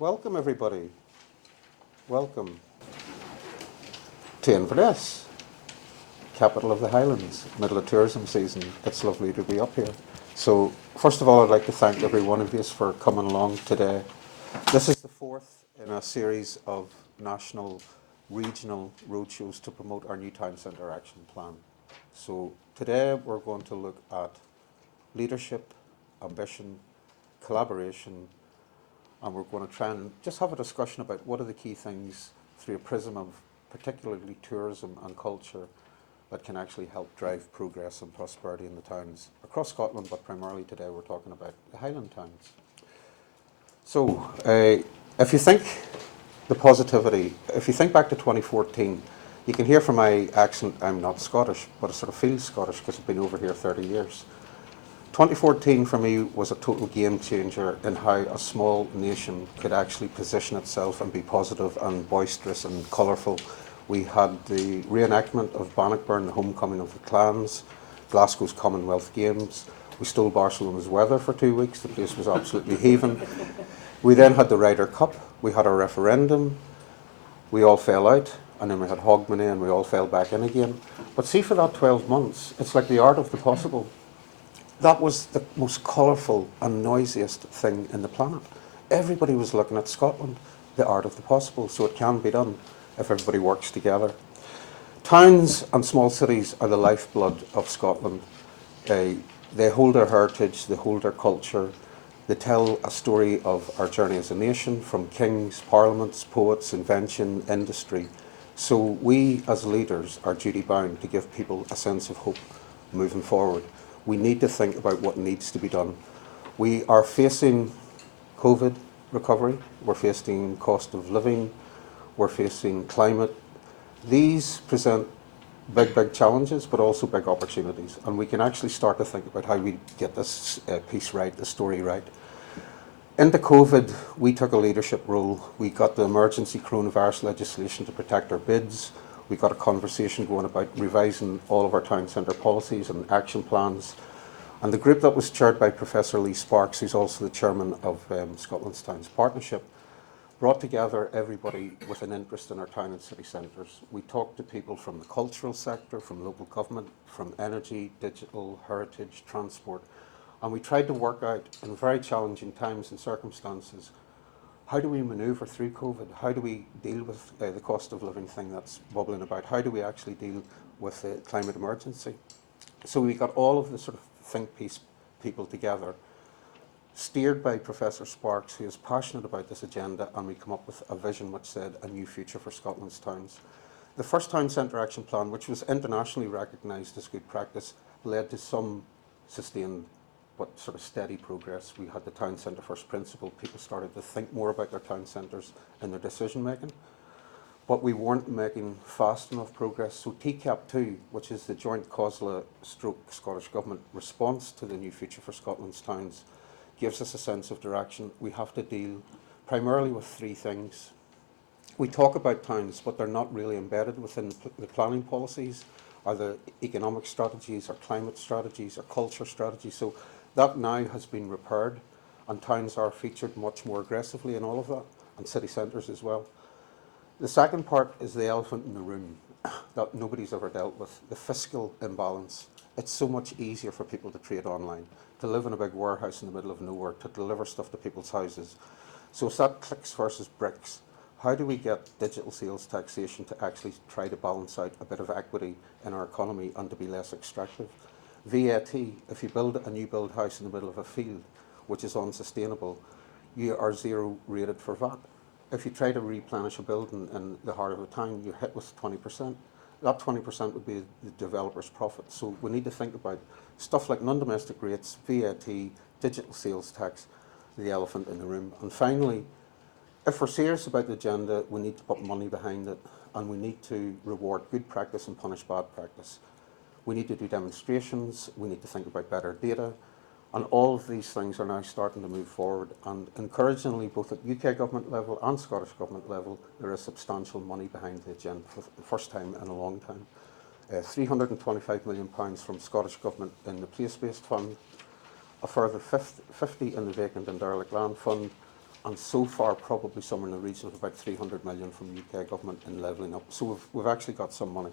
Welcome, everybody. Welcome to Inverness, capital of the Highlands, middle of tourism season. It's lovely to be up here. So, first of all, I'd like to thank every one of you for coming along today. This is the fourth in a series of national, regional roadshows to promote our new town centre action plan. So, today we're going to look at leadership, ambition, collaboration, and we're going to try and just have a discussion about what are the key things through a prism of particularly tourism and culture that can actually help drive progress and prosperity in the towns across Scotland, but primarily today we're talking about the Highland towns. So, if you think the positivity, if you think back to 2014, you can hear from my accent I'm not Scottish, but I sort of feel Scottish because I've been over here 30 years. 2014 for me was a total game changer in how a small nation could actually position itself and be positive and boisterous and colourful. We had the reenactment of Bannockburn, the homecoming of the clans, Glasgow's Commonwealth Games. We stole Barcelona's weather for 2 weeks. The place was absolutely heaving. We then had the Ryder Cup. We had our referendum. We all fell out. And then we had Hogmanay and we all fell back in again. But see, for that 12 months, it's like the art of the possible. That was the most colourful and noisiest thing in the planet. Everybody was looking at Scotland, the art of the possible, so it can be done if everybody works together. Towns and small cities are the lifeblood of Scotland. They hold our heritage, they hold our culture, they tell a story of our journey as a nation, from kings, parliaments, poets, invention, industry. So we as leaders are duty bound to give people a sense of hope moving forward. We need to think about what needs to be done. We are facing COVID recovery, we're facing cost of living, we're facing climate. These present big challenges, but also big opportunities. And we can actually start to think about how we get this piece right, the story right. Into COVID, we took a leadership role. We got the emergency coronavirus legislation to protect our bids. We got a conversation going about revising all of our town centre policies and action plans. And the group that was chaired by Professor Lee Sparks, who's also the chairman of Scotland's Towns Partnership, brought together everybody with an interest in our town and city centres. We talked to people from the cultural sector, from local government, from energy, digital, heritage, transport, and we tried to work out in very challenging times and circumstances, how do we manoeuvre through COVID? How do we deal with the cost of living thing that's bubbling about? How do we actually deal with the climate emergency? So we got all of the sort of think piece people together, steered by Professor Sparks, who is passionate about this agenda, and we come up with a vision which said a new future for Scotland's towns. The first Town Centre Action Plan, which was internationally recognised as good practice, led to some sustained but sort of steady progress. We had the town centre first principle. People started to think more about their town centres in their decision making. But we weren't making fast enough progress. So TCAP2, which is the joint COSLA stroke Scottish Government response to the new future for Scotland's towns, gives us a sense of direction. We have to deal primarily with three things. We talk about towns, but they're not really embedded within the planning policies, or the economic strategies, or climate strategies, or culture strategies. So that now has been repaired, and towns are featured much more aggressively in all of that, and city centres as well. The second part is the elephant in the room that nobody's ever dealt with, the fiscal imbalance. It's so much easier for people to trade online, to live in a big warehouse in the middle of nowhere, to deliver stuff to people's houses. So it's that clicks versus bricks. How do we get digital sales taxation to actually try to balance out a bit of equity in our economy and to be less extractive? VAT, if you build a new build house in the middle of a field, which is unsustainable, you are zero rated for VAT. If you try to replenish a building in the heart of a town, you're hit with 20%. That 20% would be the developer's profit. So we need to think about stuff like non-domestic rates, VAT, digital sales tax, the elephant in the room. And finally, if we're serious about the agenda, we need to put money behind it, and we need to reward good practice and punish bad practice. We need to do demonstrations, we need to think about better data, and all of these things are now starting to move forward. And encouragingly, both at UK government level and Scottish government level, there is substantial money behind the agenda for the first time in a long time. £325 million from Scottish Government in the place-based fund, a further 50 in the vacant and derelict land fund, and so far probably somewhere in the region of about 300 million from UK government in levelling up. So we've actually got some money.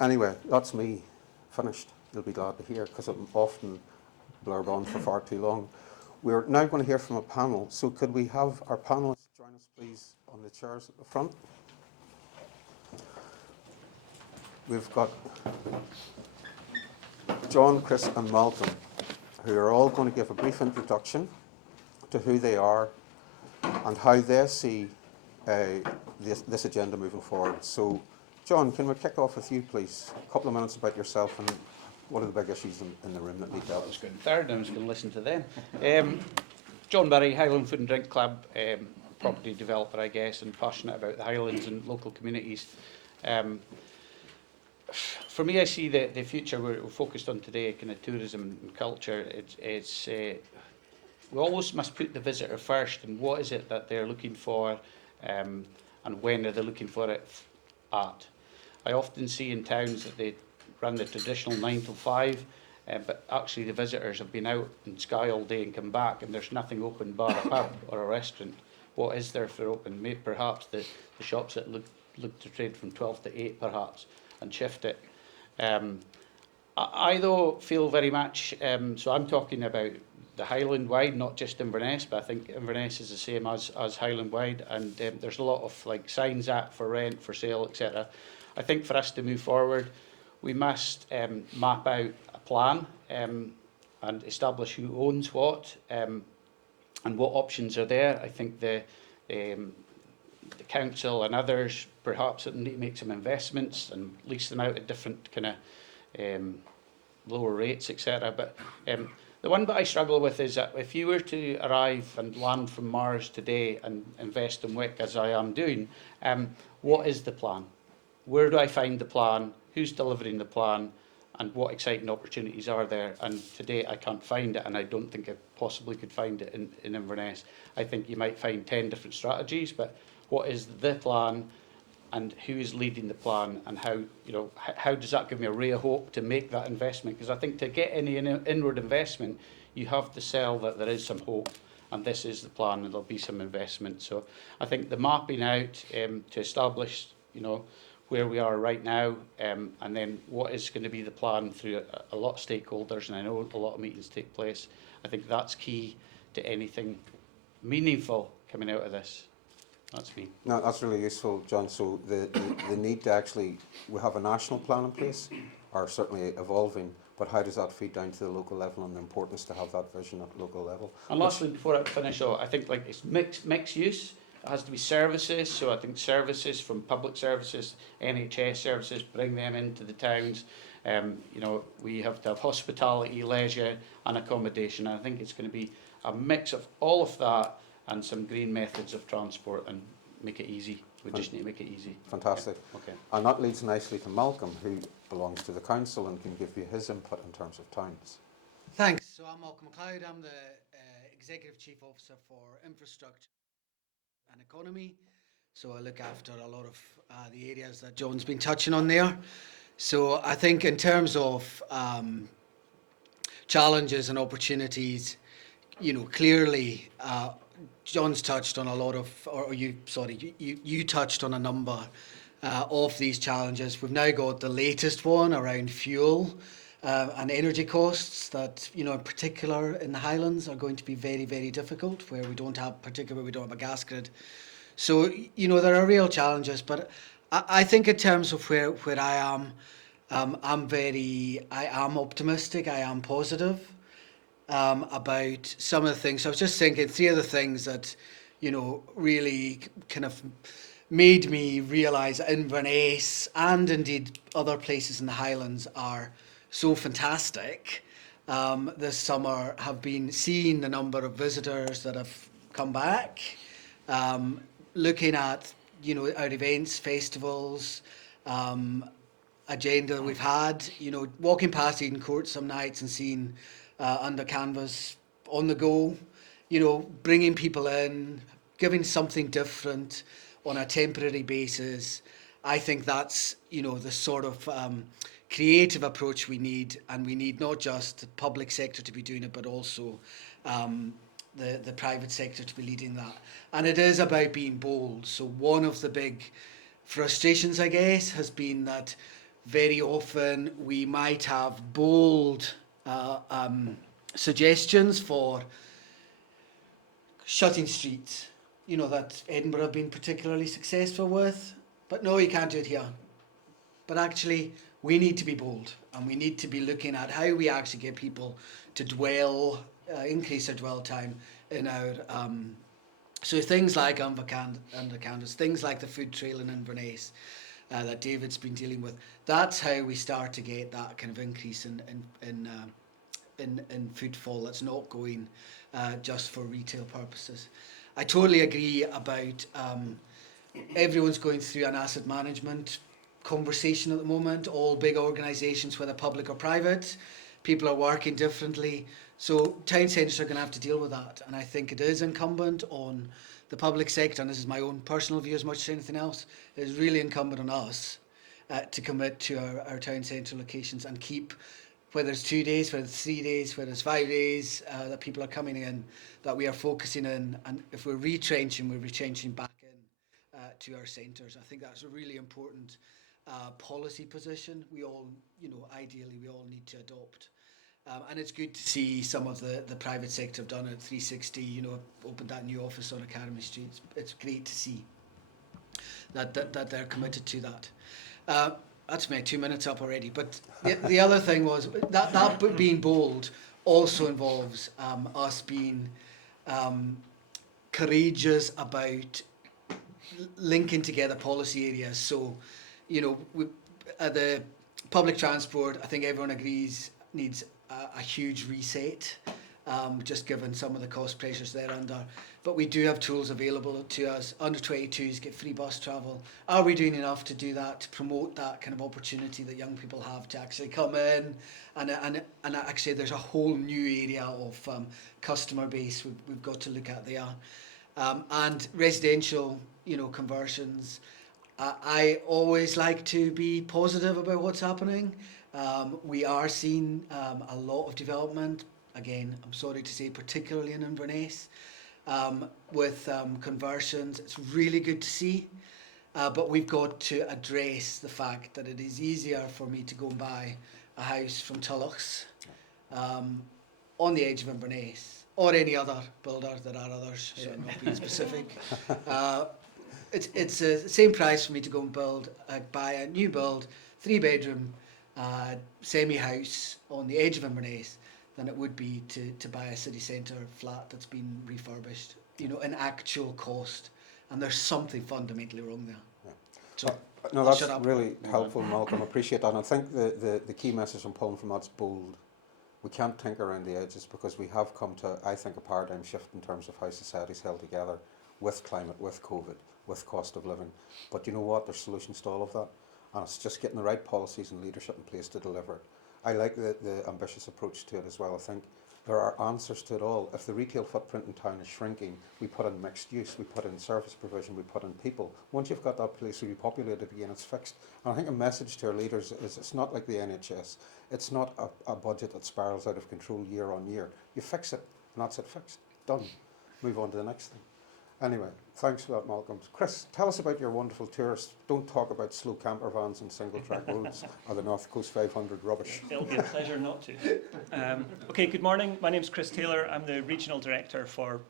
Anyway, that's me finished. You'll be glad to hear, because I'm often blurb on for far too long. We're now going to hear from a panel. So could we have our panelists join us, please, on the chairs at the front? We've got John, Chris and Malcolm, who are all going to give a brief introduction to who they are and how they see this agenda moving forward. So, John, can we kick off with you, please? A couple of minutes about yourself and what are the big issues in the room that need dealt with? I was going third and I was going to listen to them. John Burry, Highland Food and Drink Club, property developer, I guess, and passionate about the Highlands and local communities. For me, I see the future we're focused on today, kind of tourism and culture. We always must put the visitor first, and what is it that they're looking for, and when are they looking for it at. I often see in towns that they run the traditional 9 to 5, but actually the visitors have been out in Skye all day and come back, and there's nothing open bar a pub or a restaurant. What is there for open? Maybe perhaps the shops that look to trade from 12 to 8 perhaps, and shift it. I though feel very much, so I'm talking about the Highland wide, not just Inverness, but I think Inverness is the same as Highland wide, and there's a lot of like signs up for rent, for sale, etc. I think for us to move forward, we must map out a plan and establish who owns what and what options are there. I think the council and others perhaps need to make some investments and lease them out at different kind of lower rates, etc. But the one that I struggle with is that if you were to arrive and land from Mars today and invest in Wick, as I am doing, what is the plan? Where do I find the plan? Who's delivering the plan? And what exciting opportunities are there? And today I can't find it, and I don't think I possibly could find it in Inverness. I think you might find 10 different strategies, but what is the plan, and who is leading the plan, and how does that give me a ray of hope to make that investment? Because I think to get any inward investment, you have to sell that there is some hope, and this is the plan, and there'll be some investment. So I think the mapping out to establish, where we are right now, and then what is going to be the plan through a lot of stakeholders, and I know a lot of meetings take place. I think that's key to anything meaningful coming out of this. That's me. No, that's really useful, John. So the need to actually, we have a national plan in place, are certainly evolving, but how does that feed down to the local level and the importance to have that vision at local level? And lastly, before I finish off, I think it's mixed use. It has to be services, so I think services from public services, NHS services, bring them into the towns. We have to have hospitality, leisure and accommodation. And I think it's going to be a mix of all of that and some green methods of transport and make it easy. We just need to make it easy. Fantastic. Yeah. Okay. And that leads nicely to Malcolm, who belongs to the council and can give you his input in terms of towns. Thanks. So I'm Malcolm McLeod. I'm the Executive Chief Officer for Infrastructure and Economy. So I look after a lot of the areas that John's been touching on there. So I think in terms of challenges and opportunities, clearly John's touched on a lot of, you touched on a number of these challenges. We've now got the latest one around fuel and energy costs that, in particular in the Highlands are going to be very, very difficult, where we don't have a gas grid. So, there are real challenges, but I think in terms of where I am, I am optimistic, I am positive about some of the things. So I was just thinking 3 of the things that, really kind of made me realise that Inverness and indeed other places in the Highlands are so fantastic this summer have been seeing the number of visitors that have come back, looking at our events, festivals, agenda we've had, walking past Eden Court some nights and seeing under canvas on the go, bringing people in, giving something different on a temporary basis. I think that's the sort of creative approach we need, and we need not just the public sector to be doing it, but also the private sector to be leading that. And it is about being bold. So one of the big frustrations, I guess, has been that very often we might have bold suggestions for shutting streets, you know, that Edinburgh have been particularly successful with. But no, you can't do it here. But actually, we need to be bold, and we need to be looking at how we actually get people to dwell, increase their dwell time in our. So things like Undercanvas, things like the food trail in Inverness that David's been dealing with. That's how we start to get that kind of increase in footfall. That's not going just for retail purposes. I totally agree about everyone's going through an asset management conversation at the moment. All big organisations, whether public or private, people are working differently. So town centres are going to have to deal with that. And I think it is incumbent on the public sector, and this is my own personal view as much as anything else, it is really incumbent on us to commit to our town centre locations and keep, whether it's 2 days, whether it's 3 days, whether it's 5 days, that people are coming in, that we are focusing in. And if we're retrenching, we're retrenching back in to our centres. I think that's a really important policy position. We all, ideally, we all need to adopt. And it's good to see some of the private sector have done it. 360, opened that new office on Academy Street. It's great to see that they're committed to that. That's me, 2 minutes up already. But the other thing was that being bold also involves us being courageous about linking together policy areas. So, the public transport, I think everyone agrees, needs a huge reset, just given some of the cost pressures they're under. But we do have tools available to us. Under 22s get free bus travel. Are we doing enough to do that, to promote that kind of opportunity that young people have to actually come in? And actually there's a whole new area of customer base we've got to look at there. And residential, conversions. I always like to be positive about what's happening. We are seeing a lot of development. Again, I'm sorry to say, particularly in Inverness, with conversions. It's really good to see. But we've got to address the fact that it is easier for me to go and buy a house from Tulloch's on the edge of Inverness, or any other builder. There are others, so I'm not being specific. It's the same price for me to go and buy a new build, 3-bedroom semi-house on the edge of Inverness than it would be to buy a city centre flat that's been refurbished, in actual cost. And there's something fundamentally wrong there. Yeah. So No, I'll that's shut up. really helpful, Malcolm. I appreciate that. And I think the key message I'm pulling from that's bold. We can't tinker around the edges because we have come to, I think, a paradigm shift in terms of how society's held together with climate, with COVID, with cost of living. But you know what? There's solutions to all of that. And it's just getting the right policies and leadership in place to deliver it. I like the ambitious approach to it as well. I think there are answers to it all. If the retail footprint in town is shrinking, we put in mixed use, we put in service provision, we put in people. Once you've got that place repopulated again, it's fixed. And I think a message to our leaders is it's not like the NHS. It's not a budget that spirals out of control year on year. You fix it, and that's it, fixed. Done. Move on to the next thing. Anyway, thanks for that, Malcolm. Chris, tell us about your wonderful tours. Don't talk about slow camper vans and single track roads or the North Coast 500 rubbish. It'll be a pleasure not to. Okay, good morning. My name's Chris Taylor. I'm the Regional Director for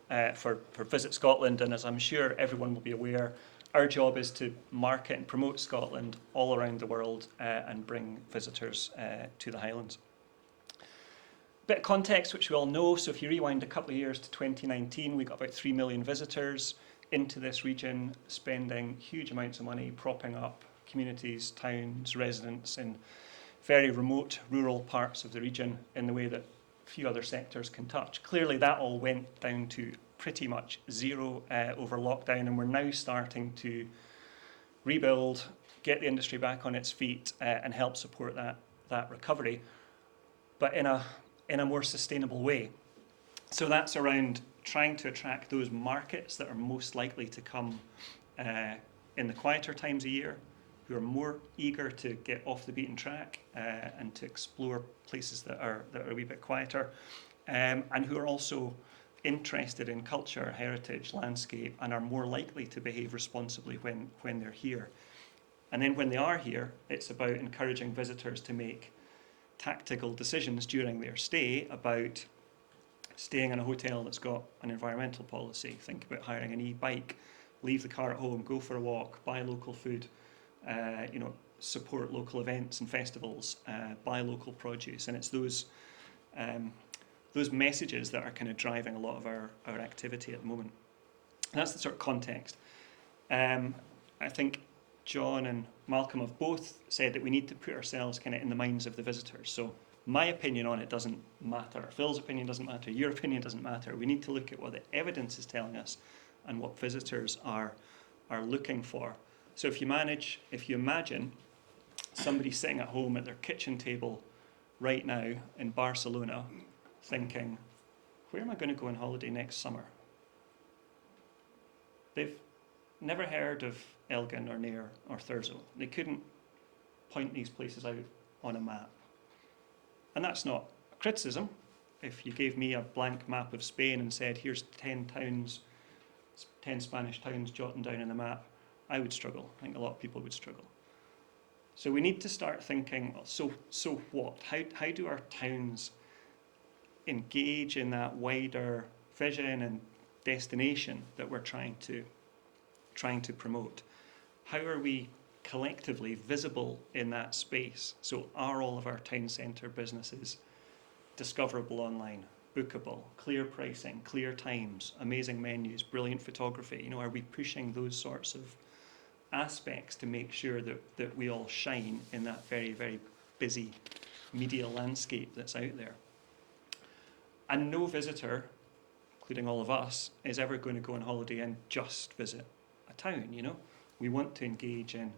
Visit Scotland, and as I'm sure everyone will be aware, our job is to market and promote Scotland all around the world and bring visitors to the Highlands. Bit of context, which we all know, so if you rewind a couple of years to 2019, we got about 3 million visitors into this region, spending huge amounts of money propping up communities, towns, residents in very remote rural parts of the region in the way that few other sectors can touch. Clearly that all went down to pretty much zero over lockdown, and we're now starting to rebuild, get the industry back on its feet and help support that recovery, but in a more sustainable way. So that's around trying to attract those markets that are most likely to come in the quieter times of year, who are more eager to get off the beaten track and to explore places that are a wee bit quieter, and who are also interested in culture, heritage, landscape, and are more likely to behave responsibly when they're here. And then when they are here, it's about encouraging visitors to make tactical decisions during their stay about staying in a hotel that's got an environmental policy. Think about hiring an e-bike, leave the car at home, go for a walk, buy local food, support local events and festivals, buy local produce. And it's those messages that are kind of driving a lot of our activity at the moment. And that's the sort of context. I think John and Malcolm have both said that we need to put ourselves kind of in the minds of the visitors. So my opinion on it doesn't matter. Phil's opinion doesn't matter. Your opinion doesn't matter. We need to look at what the evidence is telling us and what visitors are looking for. So if you imagine somebody sitting at home at their kitchen table right now in Barcelona thinking, where am I going to go on holiday next summer? They've never heard of Elgin or Nair or Thurso. They couldn't point these places out on a map. And that's not a criticism. If you gave me a blank map of Spain and said, here's 10 towns, 10 Spanish towns jotting down on a map, I would struggle. I think a lot of people would struggle. So we need to start thinking, so what? How do our towns engage in that wider vision and destination that we're trying to promote? How are we collectively visible in that space? So are all of our town centre businesses discoverable online, bookable, clear pricing, clear times, amazing menus, brilliant photography? Are we pushing those sorts of aspects to make sure that we all shine in that very, very busy media landscape that's out there? And no visitor, including all of us, is ever going to go on holiday and just visit a town, We want to engage in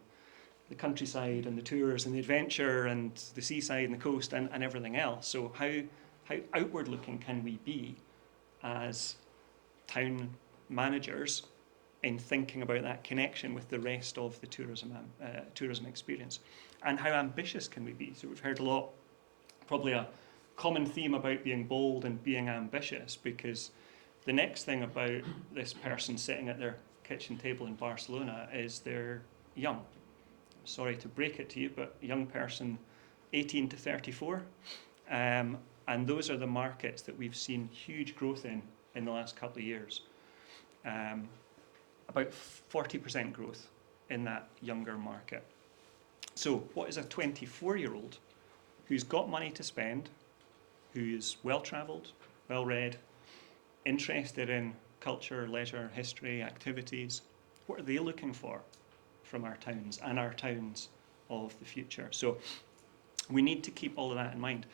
the countryside and the tours and the adventure and the seaside and the coast and everything else. So how outward looking can we be as town managers in thinking about that connection with the rest of the tourism experience? And how ambitious can we be? So we've heard a lot, probably a common theme about being bold and being ambitious, because the next thing about this person sitting at their kitchen table in Barcelona is they're young. Sorry to break it to you, but a young person 18 to 34. And those are the markets that we've seen huge growth in the last couple of years. About 40% growth in that younger market. So what is a 24-year-old who's got money to spend, who's well-travelled, well-read, interested in culture, leisure, history, activities? What are they looking for from our towns and our towns of the future? So we need to keep all of that in mind.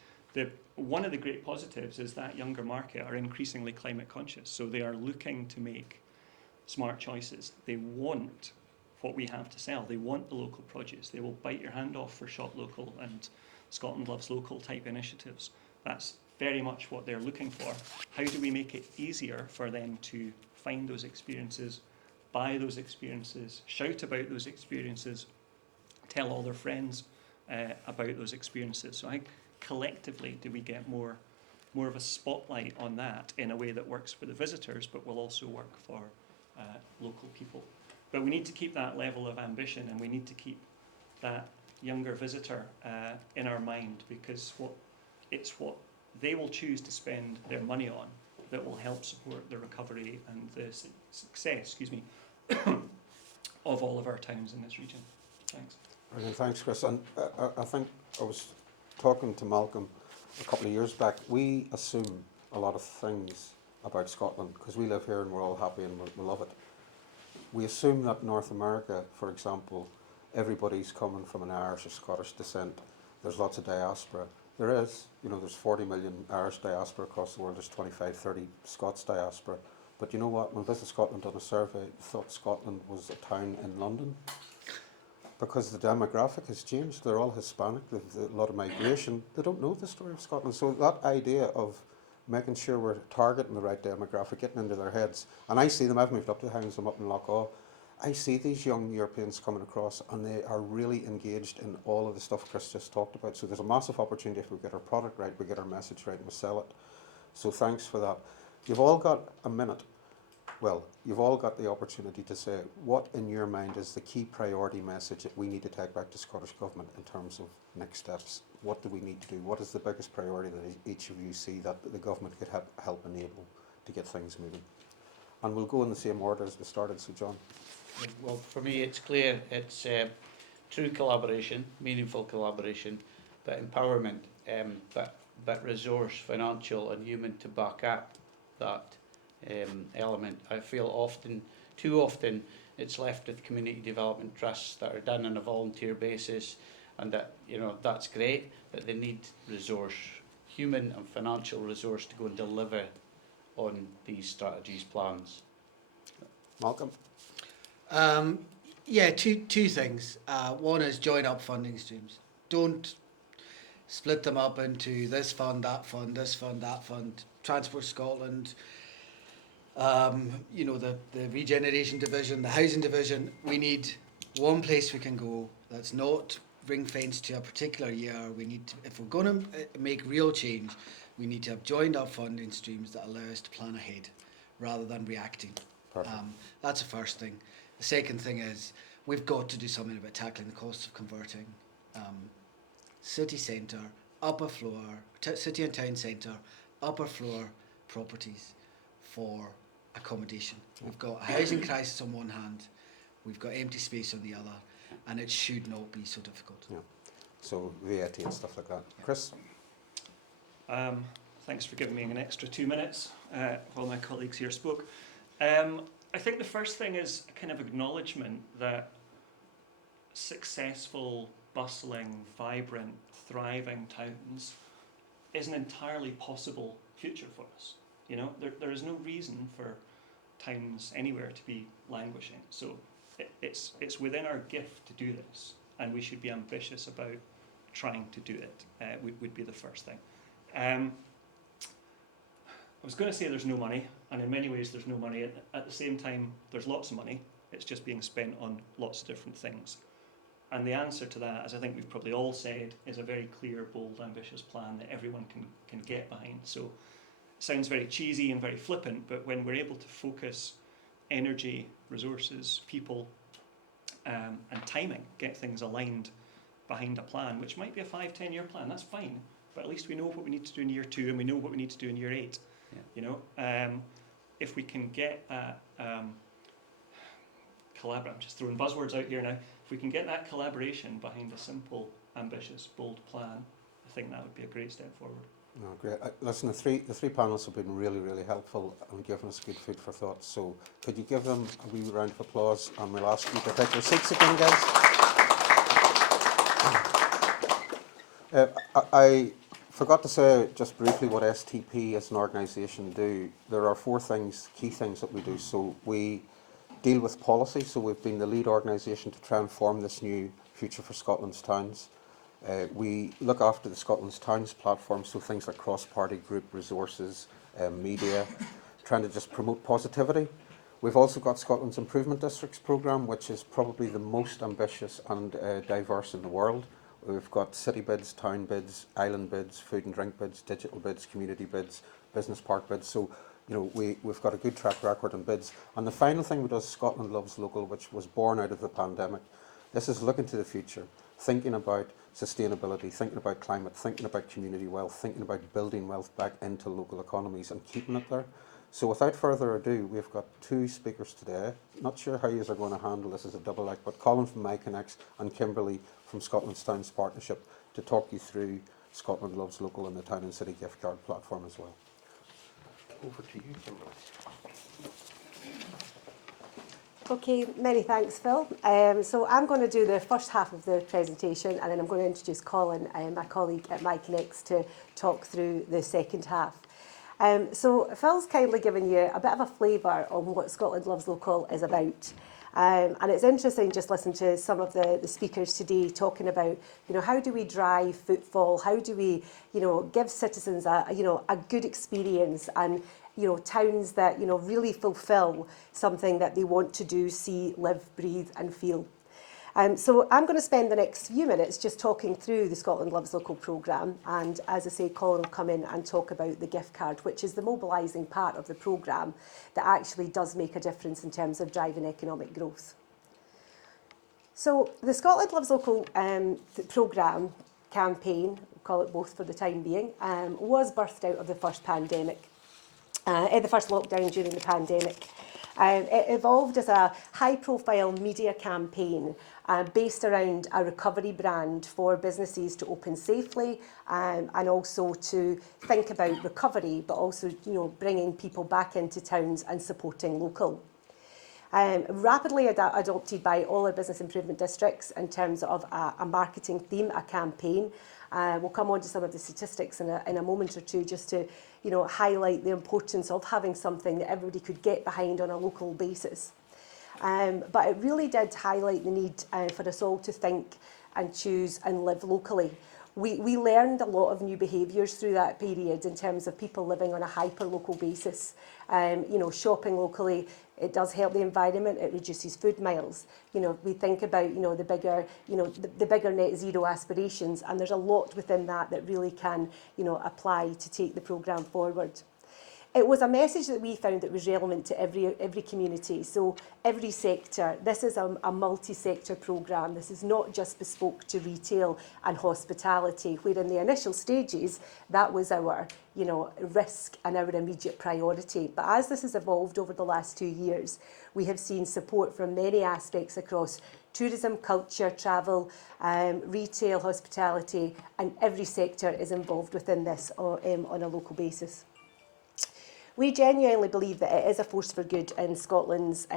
One of the great positives is that younger market are increasingly climate conscious, so they are looking to make smart choices. They want what we have to sell. They want the local produce. They will bite your hand off for Shop Local and Scotland Loves Local type initiatives. That's very much what they're looking for. How do we make it easier for them to find those experiences, buy those experiences, shout about those experiences, tell all their friends about those experiences? So I think collectively do we get more of a spotlight on that in a way that works for the visitors but will also work for local people. But we need to keep that level of ambition, and we need to keep that younger visitor in our mind, because it's what they will choose to spend their money on that will help support the recovery and the success, of all of our towns in this region. Thanks. Brilliant, thanks, Chris. And I think I was talking to Malcolm a couple of years back. We assume a lot of things about Scotland because we live here and we're all happy and we love it. We assume that North America, for example, everybody's coming from an Irish or Scottish descent. There's lots of diaspora. There is, there's 40 million Irish diaspora across the world. There's 25, 30 Scots diaspora. But you know what? When Visit Scotland done a survey, they thought Scotland was a town in London because the demographic has changed. They're all Hispanic. There's a lot of migration. They don't know the story of Scotland. So that idea of making sure we're targeting the right demographic, getting into their heads. And I see them, I've moved up to the Highlands, I'm up in Lochaw. I see these young Europeans coming across and they are really engaged in all of the stuff Chris just talked about. So there's a massive opportunity if we get our product right, we get our message right and we sell it. So thanks for that. You've all got a minute. Well, you've all got the opportunity to say what in your mind is the key priority message that we need to take back to Scottish Government in terms of next steps. What do we need to do? What is the biggest priority that each of you see that the government could help enable to get things moving? And we'll go in the same order as we started, so John. Well, for me, it's clear it's true collaboration, meaningful collaboration, but empowerment, but resource, financial and human to back up that element. I feel too often, it's left with community development trusts that are done on a volunteer basis, and that, that's great, but they need resource, human and financial resource to go and deliver on these strategies, plans. Malcolm? Yeah, two things. One is join up funding streams. Don't split them up into this fund, that fund, this fund, that fund. Transport Scotland, the regeneration division, the housing division. We need one place we can go that's not ring fenced to a particular year. We need to, if we're going to make real change, we need to have joined up funding streams that allow us to plan ahead rather than reacting. That's the first thing. The second thing is we've got to do something about tackling the costs of converting city centre, upper floor, city and town centre, upper floor properties for accommodation. We've got a housing crisis on one hand, we've got empty space on the other, and it should not be so difficult. Yeah. So VAT and stuff like that. Chris? Thanks for giving me an extra 2 minutes while my colleagues here spoke. I think the first thing is a kind of acknowledgement that successful, bustling, vibrant, thriving towns is an entirely possible future for us. There is no reason for towns anywhere to be languishing. So it's within our gift to do this, and we should be ambitious about trying to do it. Would be the first thing. I was going to say there's no money, and in many ways there's no money. At the same time, there's lots of money. It's just being spent on lots of different things. And the answer to that, as I think we've probably all said, is a very clear, bold, ambitious plan that everyone can get behind. So it sounds very cheesy and very flippant, but when we're able to focus energy, resources, people, and timing, get things aligned behind a plan, which might be a 5-10 year plan, that's fine. But at least we know what we need to do in year 2, and we know what we need to do in year 8. Yeah. If we can get that I'm just throwing buzzwords out here now. If we can get that collaboration behind a simple, ambitious, bold plan, I think that would be a great step forward. No, great. Listen, the three panels have been really, really helpful and given us good food for thought. So could you give them a wee round of applause, and we'll ask you to take your seats again, guys. I forgot to say just briefly what STP as an organisation do. There are 4 key things that we do. So we deal with policy, so we've been the lead organisation to try and form this new future for Scotland's towns. We look after the Scotland's Towns platform, so things like cross-party group resources, media, trying to just promote positivity. We've also got Scotland's Improvement Districts programme, which is probably the most ambitious and diverse in the world. We've got city bids, town bids, island bids, food and drink bids, digital bids, community bids, business park bids. So we've got a good track record in bids. And the final thing we do is Scotland Loves Local, which was born out of the pandemic. This is looking to the future, thinking about sustainability, thinking about climate, thinking about community wealth, thinking about building wealth back into local economies and keeping it there. So without further ado, we've got 2 speakers today. Not sure how you are going to handle this as a double act, but Colin from MyConnects and Kimberly from Scotland's Towns Partnership to talk you through Scotland Loves Local and the Town and City gift card platform as well. Over to you, Kimberly. Okay, many thanks, Phil. So I'm going to do the first half of the presentation, and then I'm going to introduce Colin, my colleague at MyConnects, to talk through the second half. So Phil's kindly given you a bit of a flavour on what Scotland Loves Local is about. And it's interesting just listening to some of the speakers today talking about, how do we drive footfall? How do we, give citizens a good experience, and, towns that, really fulfil something that they want to do, see, live, breathe and feel. So I'm going to spend the next few minutes just talking through the Scotland Loves Local programme, and as I say, Colin will come in and talk about the gift card, which is the mobilising part of the programme that actually does make a difference in terms of driving economic growth. So the Scotland Loves Local programme campaign, we'll call it both for the time being, was birthed out of the first pandemic, the first lockdown during the pandemic. It evolved as a high-profile media campaign based around a recovery brand for businesses to open safely and also to think about recovery, but also bringing people back into towns and supporting local. Rapidly adopted by all our business improvement districts in terms of a marketing theme, a campaign. We'll come on to some of the statistics in a moment or two just to highlight the importance of having something that everybody could get behind on a local basis. But it really did highlight the need for us all to think and choose and live locally. We learned a lot of new behaviours through that period in terms of people living on a hyper-local basis. Shopping locally, it does help the environment, it reduces food miles. We think about, the bigger net zero aspirations, and there's a lot within that that really can, apply to take the programme forward. It was a message that we found that was relevant to every community, so every sector. This is a multi-sector programme. This is not just bespoke to retail and hospitality, where in the initial stages, that was our risk and our immediate priority. But as this has evolved over the last 2 years, we have seen support from many aspects across tourism, culture, travel, retail, hospitality, and every sector is involved within this on a local basis. We genuinely believe that it is a force for good in Scotland's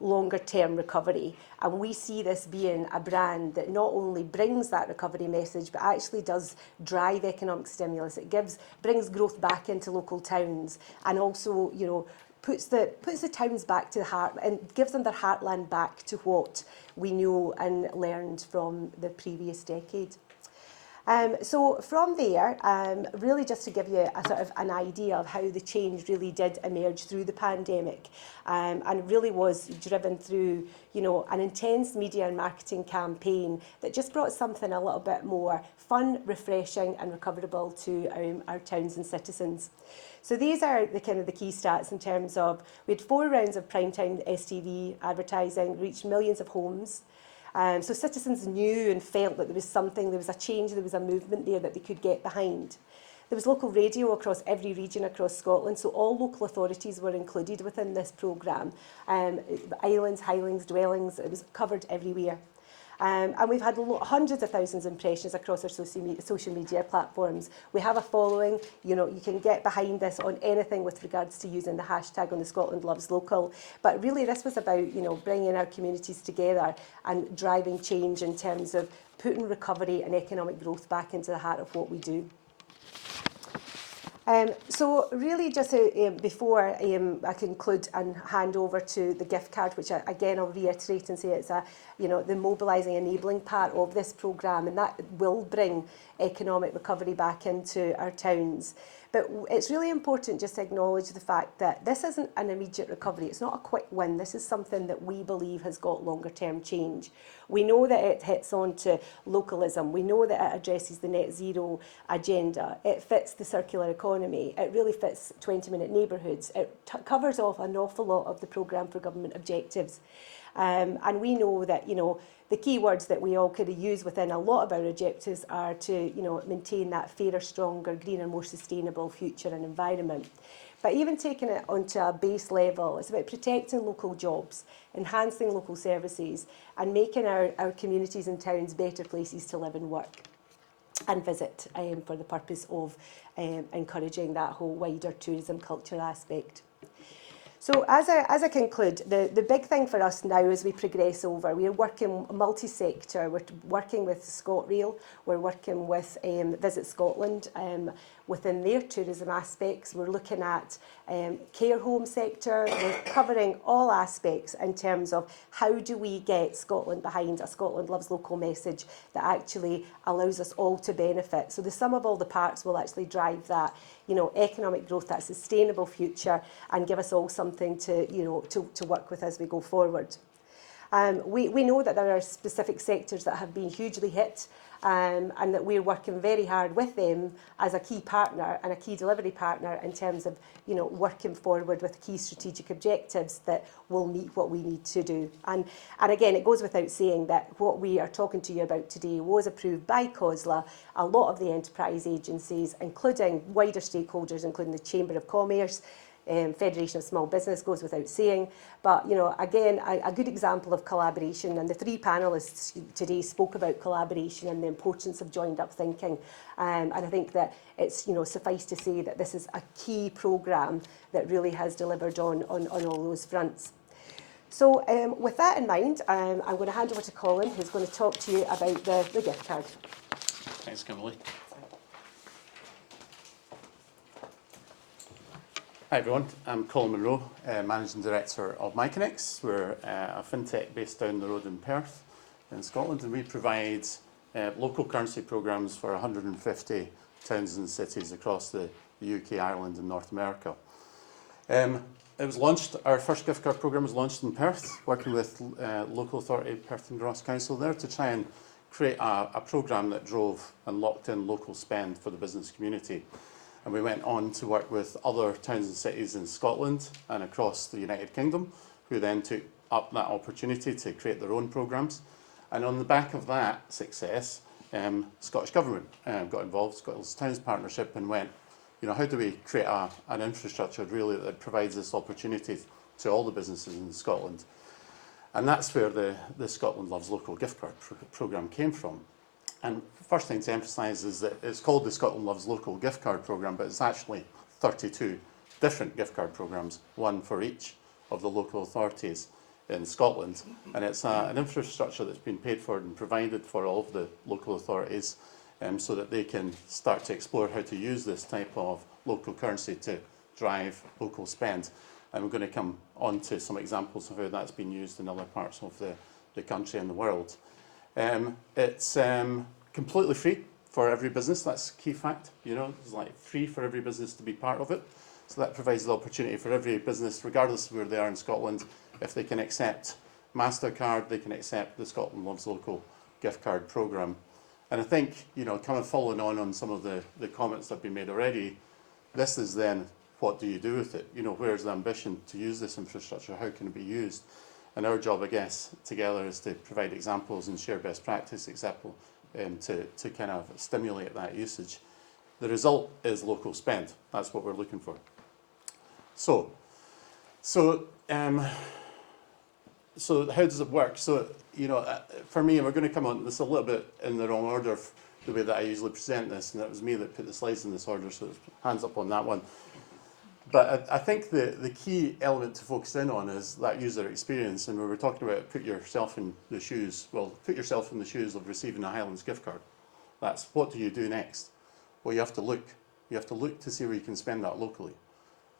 longer term recovery, and we see this being a brand that not only brings that recovery message but actually does drive economic stimulus. It brings growth back into local towns, and also puts the towns back to the heart and gives them their heartland back to what we know and learned from the previous decade. So from there, really just to give you a sort of an idea of how the change really did emerge through the pandemic, and really was driven through, an intense media and marketing campaign that just brought something a little bit more fun, refreshing and recoverable to our towns and citizens. So these are the kind of the key stats in terms of, we had 4 rounds of primetime STV advertising, reached millions of homes. So citizens knew and felt that there was something, there was a change, there was a movement there that they could get behind. There was local radio across every region across Scotland, so all local authorities were included within this programme. Islands, Highlands, dwellings, it was covered everywhere. And we've had hundreds of thousands of impressions across our social media platforms. We have a following, you can get behind this on anything with regards to using the hashtag on the Scotland Loves Local. But really this was about, bringing our communities together and driving change in terms of putting recovery and economic growth back into the heart of what we do. So really just before I conclude and hand over to the gift card, which again I'll reiterate and say it's the mobilising, enabling part of this programme, and that will bring economic recovery back into our towns. But it's really important just to acknowledge the fact that this isn't an immediate recovery. It's not a quick win. This is something that we believe has got longer term change. We know that it hits on to localism. We know that it addresses the net zero agenda. It fits the circular economy. It really fits 20-minute neighbourhoods. It covers off an awful lot of the programme for government objectives. And we know that, the key words that we all could use within a lot of our objectives are to, maintain that fairer, stronger, greener, more sustainable future and environment. But even taking it onto a base level, it's about protecting local jobs, enhancing local services, and making our communities and towns better places to live and work and visit for the purpose of encouraging that whole wider tourism culture aspect. So as I conclude, the big thing for us now as we progress over, we are working multi-sector. We're working with ScotRail, we're working with Visit Scotland within their tourism aspects. We're looking at care home sector. We're covering all aspects in terms of how do we get Scotland behind a Scotland Loves Local message that actually allows us all to benefit. So the sum of all the parts will actually drive that, economic growth, that sustainable future, and give us all something to work with as we go forward. We know that there are specific sectors that have been hugely hit, and that we're working very hard with them as a key partner and a key delivery partner in terms of, working forward with key strategic objectives that will meet what we need to do. And again, it goes without saying that what we are talking to you about today was approved by COSLA, a lot of the enterprise agencies, including wider stakeholders, including the Chamber of Commerce, Federation of Small Business, goes without saying. But, again, a good example of collaboration, and the three panellists today spoke about collaboration and the importance of joined up thinking. And I think that it's, suffice to say that this is a key programme that really has delivered on all those fronts. So with that in mind, I'm going to hand over to Colin, who's going to talk to you about the gift card. Thanks, Kimberly. Hi everyone, I'm Colin Monroe, Managing Director of MyConnex. We're a fintech based down the road in Perth in Scotland, and we provide local currency programs for 150 towns and cities across the UK, Ireland and North America. It was launched, our first gift card program was launched in Perth, working with local authority Perth and Ross Council there to try and create a program that drove and locked in local spend for the business community. And we went on to work with other towns and cities in Scotland and across the United Kingdom, who then took up that opportunity to create their own programmes. And on the back of that success, Scottish Government got involved, Scotland's Towns Partnership, and went, how do we create an infrastructure really that provides this opportunity to all the businesses in Scotland? And that's where the Scotland Loves Local gift card programme came from. And first thing to emphasise is that it's called the Scotland Loves Local gift card programme, but it's actually 32 different gift card programmes, one for each of the local authorities in Scotland. And it's an infrastructure that's been paid for and provided for all of the local authorities so that they can start to explore how to use this type of local currency to drive local spend. And we're going to come on to some examples of how that's been used in other parts of the country and the world. It's completely free for every business. That's a key fact. It's like free for every business to be part of it. So that provides the opportunity for every business, regardless of where they are in Scotland, if they can accept MasterCard, they can accept the Scotland Loves Local gift card programme. And I think, kind of following on some of the comments that have been made already, this is then, what do you do with it? Where's the ambition to use this infrastructure? How can it be used? And our job, I guess, together is to provide examples and share best practice to kind of stimulate that usage. The result is local spend. That's what we're looking for. So how does it work? So, for me, and we're going to come on this a little bit in the wrong order of the way that I usually present this, and it was me that put the slides in this order, so hands up on that one. But I think the key element to focus in on is that user experience. And we were talking about put yourself in the shoes of receiving a Highlands gift card. That's what do you do next? Well, you have to look. You have to look to see where you can spend that locally.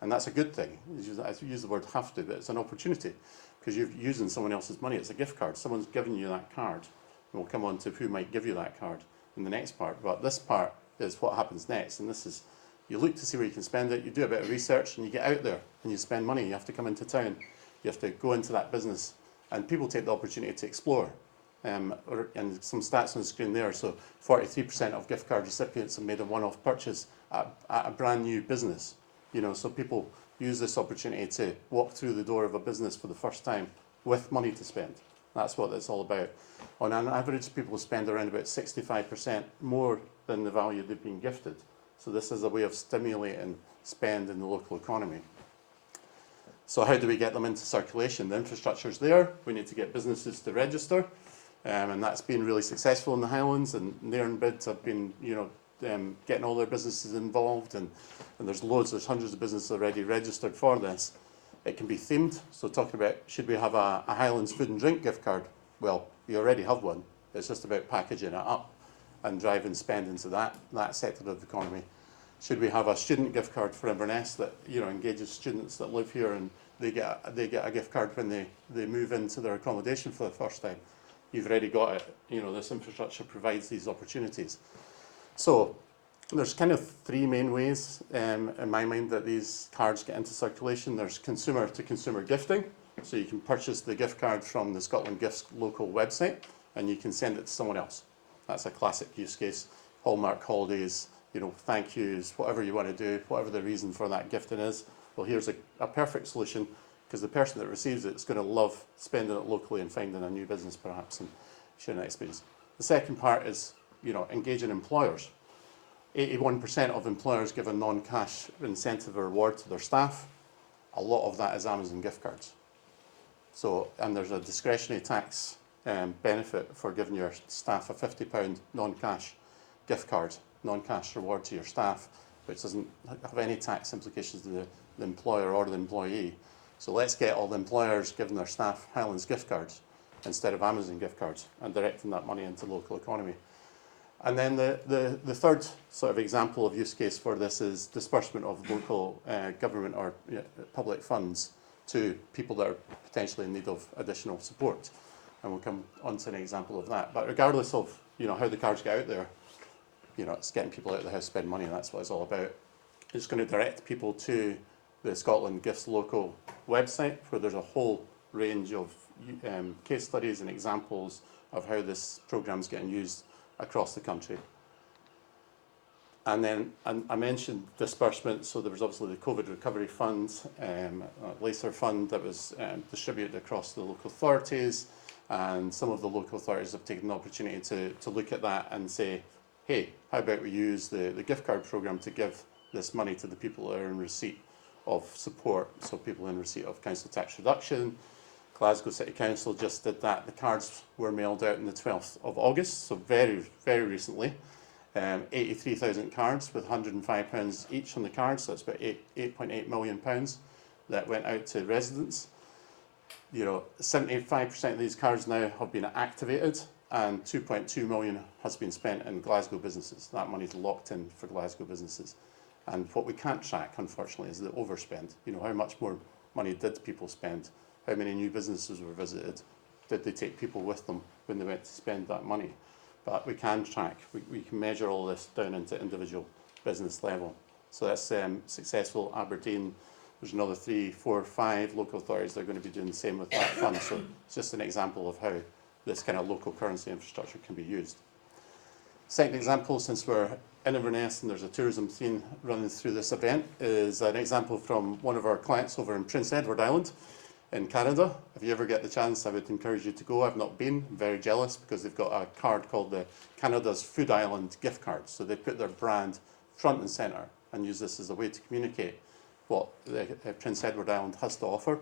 And that's a good thing. I use the word have to, but it's an opportunity because you're using someone else's money. It's a gift card. Someone's giving you that card. And we'll come on to who might give you that card in the next part. But this part is what happens next. And this is, you look to see where you can spend it, you do a bit of research, and you get out there and you spend money. You have to come into town, you have to go into that business, and people take the opportunity to explore. And some stats on the screen there. So 43% of gift card recipients have made a one-off purchase at a brand new business. So people use this opportunity to walk through the door of a business for the first time with money to spend. That's what it's all about. On an average, people spend around about 65% more than the value they've been gifted. So this is a way of stimulating spend in the local economy. So how do we get them into circulation? The infrastructure's there. We need to get businesses to register. And that's been really successful in the Highlands, and Nairn bids have been, getting all their businesses involved, and there's hundreds of businesses already registered for this. It can be themed, so talking about should we have a Highlands food and drink gift card? Well, we already have one. It's just about packaging it up and driving spend into that sector of the economy. Should we have a student gift card for Inverness that engages students that live here, and they get a gift card when they move into their accommodation for the first time? You've already got it. This infrastructure provides these opportunities. So there's kind of three main ways in my mind that these cards get into circulation. There's consumer to consumer gifting, So you can purchase the gift card from the Scotland Gifts local website and you can send it to someone else. That's a classic use case. Hallmark holidays, you know, thank yous, whatever you want to do, whatever the reason for that gifting is. Well, here's a perfect solution, because the person that receives it is going to love spending it locally and finding a new business perhaps and sharing that experience. The second part is, you know, engaging employers. 81% of employers give a non-cash incentive or reward to their staff. A lot of that is Amazon gift cards. So, and there's a discretionary tax benefit for giving your staff a £50 non-cash gift card, non-cash reward to your staff, which doesn't have any tax implications to the employer or the employee. So let's get all the employers giving their staff Highlands gift cards instead of Amazon gift cards and directing that money into the local economy. And then the third sort of example of use case for this is disbursement of local government or public funds to people that are potentially in need of additional support. And we'll come on to an example of that. But regardless of, you know, how the cards get out there, you know, it's getting people out of the house, spend money, and that's what it's all about. It's going to direct people to the Scotland Gifts local website, where there's a whole range of case studies and examples of how this program's getting used across the country. And then I mentioned disbursement, so there was obviously the COVID Recovery Fund, LACER Fund that was distributed across the local authorities, and some of the local authorities have taken the opportunity to look at that and say, hey, how about we use the gift card programme to give this money to the people that are in receipt of support, so people in receipt of council tax reduction. Glasgow City Council just did that. The cards were mailed out on the 12th of August, so very, very recently. 83,000 cards with £105 each on the cards, so that's about £8.8 million that went out to residents. You know, 75% of these cards now have been activated, and 2.2 million has been spent in Glasgow businesses. That money's locked in for Glasgow businesses. And what we can't track, unfortunately, is the overspend. You know, how much more money did people spend? How many new businesses were visited? Did they take people with them when they went to spend that money? But we can track, we can measure all this down into individual business level. So that's successful. Aberdeen, there's another 3, 4, 5 local authorities that are going to be doing the same with that fund. So it's just an example of how this kind of local currency infrastructure can be used. Second example, since we're in Inverness and there's a tourism theme running through this event, is an example from one of our clients over in Prince Edward Island in Canada. If you ever get the chance, I would encourage you to go. I've not been. I'm very jealous because they've got a card called the Canada's Food Island gift card. So they put their brand front and centre and use this as a way to communicate what Prince Edward Island has to offer.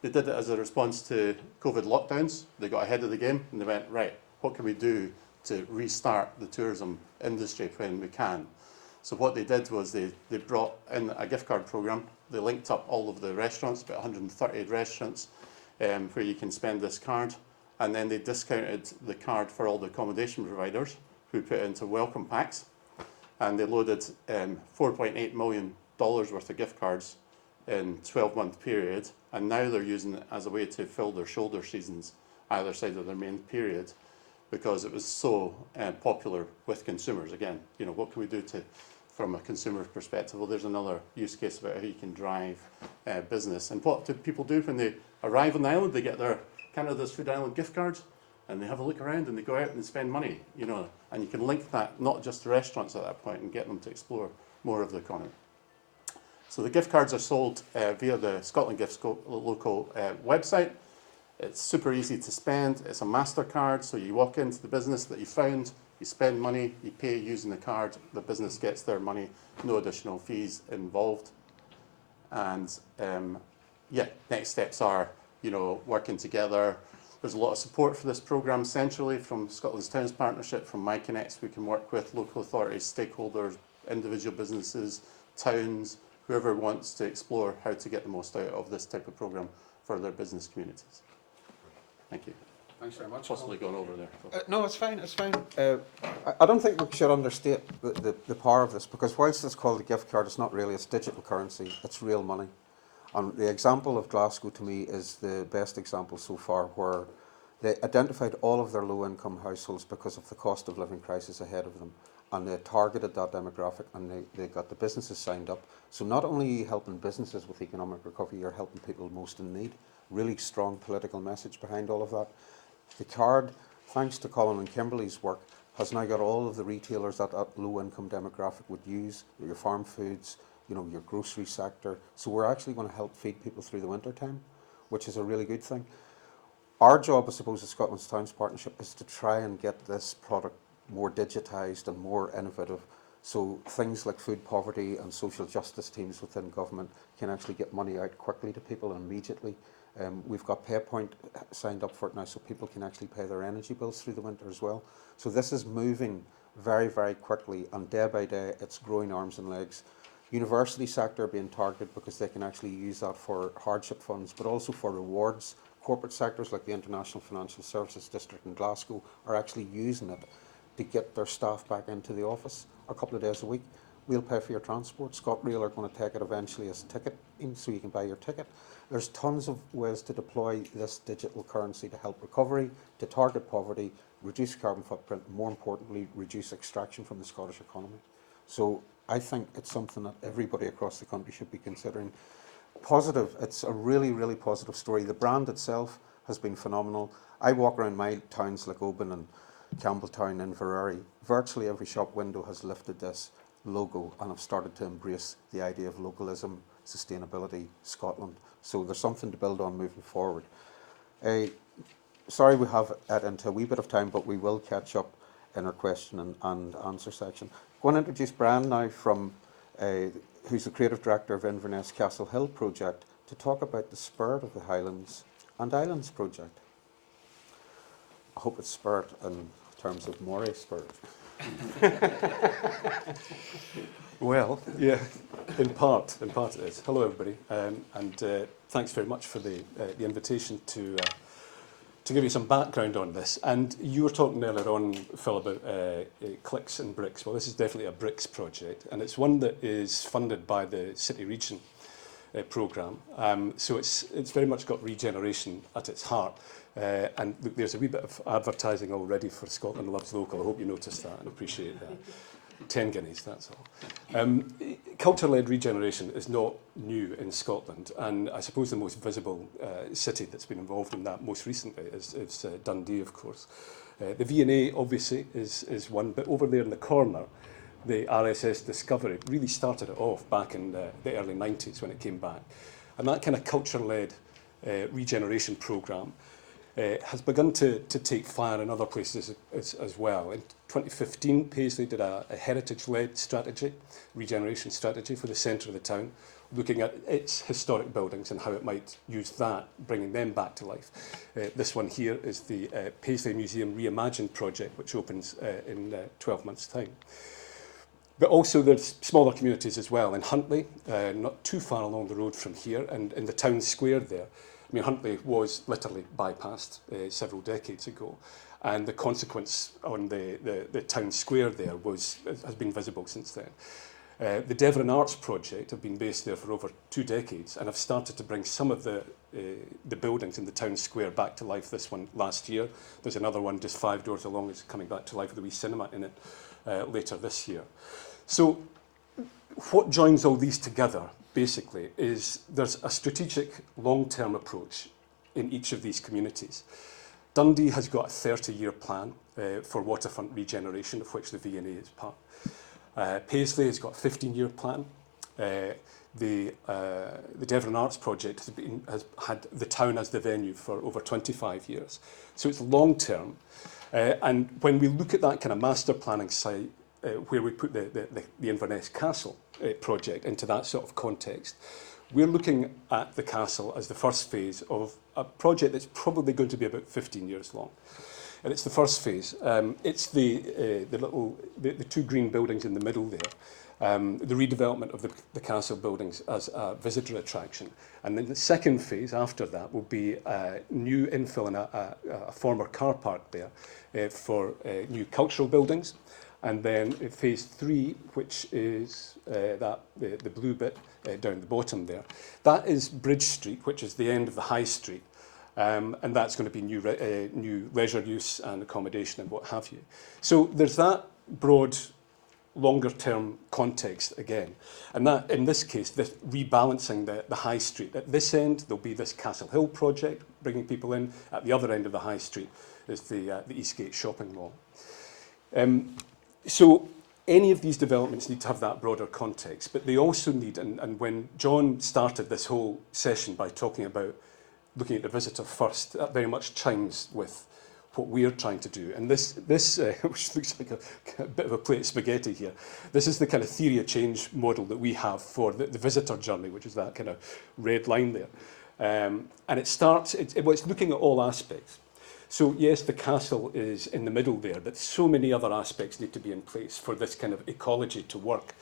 They did it as a response to COVID lockdowns. They got ahead of the game and they went, right, what can we do to restart the tourism industry when we can? So what they did was they brought in a gift card programme. They linked up all of the restaurants, about 130 restaurants, where you can spend this card. And then they discounted the card for all the accommodation providers who put it into welcome packs. And they loaded $4.8 million worth of gift cards in a 12-month period. And now they're using it as a way to fill their shoulder seasons either side of their main period, because it was so popular with consumers. Again, you know, what can we do from a consumer perspective? Well, there's another use case about how you can drive business. And what do people do when they arrive on the island? They get their Canada's Food Island gift cards, and they have a look around and they go out and spend money, you know, and you can link that not just to restaurants at that point and get them to explore more of the economy. So the gift cards are sold via the Scotland Gifts local website. It's super easy to spend. It's a MasterCard, so you walk into the business that you found, you spend money, you pay using the card, the business gets their money, no additional fees involved. And yeah, next steps are, you know, working together. There's a lot of support for this programme centrally from Scotland's Towns Partnership, from MyConnects. We can work with local authorities, stakeholders, individual businesses, towns, whoever wants to explore how to get the most out of this type of programme for their business communities. Thank you. Thanks very much. Possibly gone over there. No, it's fine, it's fine. I don't think we should understate the power of this, because whilst it's called a gift card, it's not really, it's digital currency, it's real money. And the example of Glasgow to me is the best example so far, where they identified all of their low-income households because of the cost of living crisis ahead of them. and they targeted that demographic, and they got the businesses signed up. So not only are you helping businesses with economic recovery, you're helping people most in need. Really strong political message behind all of that. The card, thanks to Colin and Kimberly's work, has now got all of the retailers that low-income demographic would use, your farm foods, you know, your grocery sector. So we're actually going to help feed people through the winter time, which is a really good thing. Our job, I suppose, at Scotland's Towns Partnership is to try and get this product more digitised and more innovative, so things like food poverty and social justice teams within government can actually get money out quickly to people and immediately. We've got PayPoint signed up for it now, so people can actually pay their energy bills through the winter as well. So this is moving very, very quickly, and day by day it's growing arms and legs. University sector being targeted because they can actually use that for hardship funds, but also for rewards. Corporate sectors like the International Financial Services District in Glasgow are actually using it to get their staff back into the office a couple of days a week. We'll pay for your transport. ScotRail are going to take it eventually as ticketing, so you can buy your ticket. There's tons of ways to deploy this digital currency to help recovery, to target poverty, reduce carbon footprint, and more importantly, reduce extraction from the Scottish economy. So I think it's something that everybody across the country should be considering. Positive, it's a really, really positive story. The brand itself has been phenomenal. I walk around my towns like Oban and Campbelltown and Inverary. Virtually every shop window has lifted this logo and have started to embrace the idea of localism, sustainability, Scotland. So there's something to build on moving forward. Sorry we have it into a wee bit of time, but we will catch up in our question and answer section. I want to introduce Brian now from who's the creative director of Inverness Castle Hill project, to talk about the Spirit of the Highlands and Islands project. I hope it's spirit in terms of Moray spirit. Well, yeah, in part it is. Hello, everybody, and thanks very much for the invitation to give you some background on this. And you were talking earlier on, Phil, about clicks and bricks. Well, this is definitely a bricks project, and it's one that is funded by the City Region programme. So it's very much got regeneration at its heart. And look, there's a wee bit of advertising already for Scotland Loves Local. I hope you noticed that and appreciate that. 10 guineas, that's all. Culture-led regeneration is not new in Scotland, and I suppose the most visible city that's been involved in that most recently is Dundee, of course. The V&A obviously is one, but over there in the corner, the RSS Discovery really started it off back in the early 90s when it came back. And that kind of culture-led regeneration programme has begun to take fire in other places as well. In 2015, Paisley did a heritage-led strategy, regeneration strategy for the centre of the town, looking at its historic buildings and how it might use that, bringing them back to life. This one here is the Paisley Museum Reimagined project, which opens in 12 months' time. But also there's smaller communities as well. In Huntly, not too far along the road from here, and in the town square there, I mean, Huntly was literally bypassed several decades ago, and the consequence on the town square there has been visible since then. The Devon Arts project have been based there for over 2 decades and have started to bring some of the buildings in the town square back to life. This one last year. There's another one just 5 doors along that's coming back to life with a wee cinema in it later this year. So what joins all these together basically is there's a strategic long-term approach in each of these communities. Dundee has got a 30-year plan for waterfront regeneration, of which the V&A is part. Paisley has got a 15-year plan. The Devon Arts project has had the town as the venue for over 25 years. So it's long-term. And when we look at that kind of master planning site, where we put the Inverness Castle project into that sort of context, we're looking at the castle as the first phase of a project that's probably going to be about 15 years long. And it's the first phase. It's the 2 green buildings in the middle there, the redevelopment of the castle buildings as a visitor attraction. And then the second phase after that will be new infill in a former car park there for new cultural buildings. And then phase 3, which is the blue bit down the bottom there, that is Bridge Street, which is the end of the High Street. And that's going to be new leisure use and accommodation and what have you. So there's that broad longer term context again. And that, in this case, this rebalancing the high street. At this end, there'll be this Castle Hill project, bringing people in. At the other end of the high street is the Eastgate shopping mall. So any of these developments need to have that broader context, but they also need, and when John started this whole session by talking about looking at the visitor first, that very much chimes with what we're trying to do. And this which looks like a bit of a plate of spaghetti here, this is the kind of theory of change model that we have for the visitor journey, which is that kind of red line there. And it starts, it's looking at all aspects. So yes, the castle is in the middle there, but so many other aspects need to be in place for this kind of ecology to work.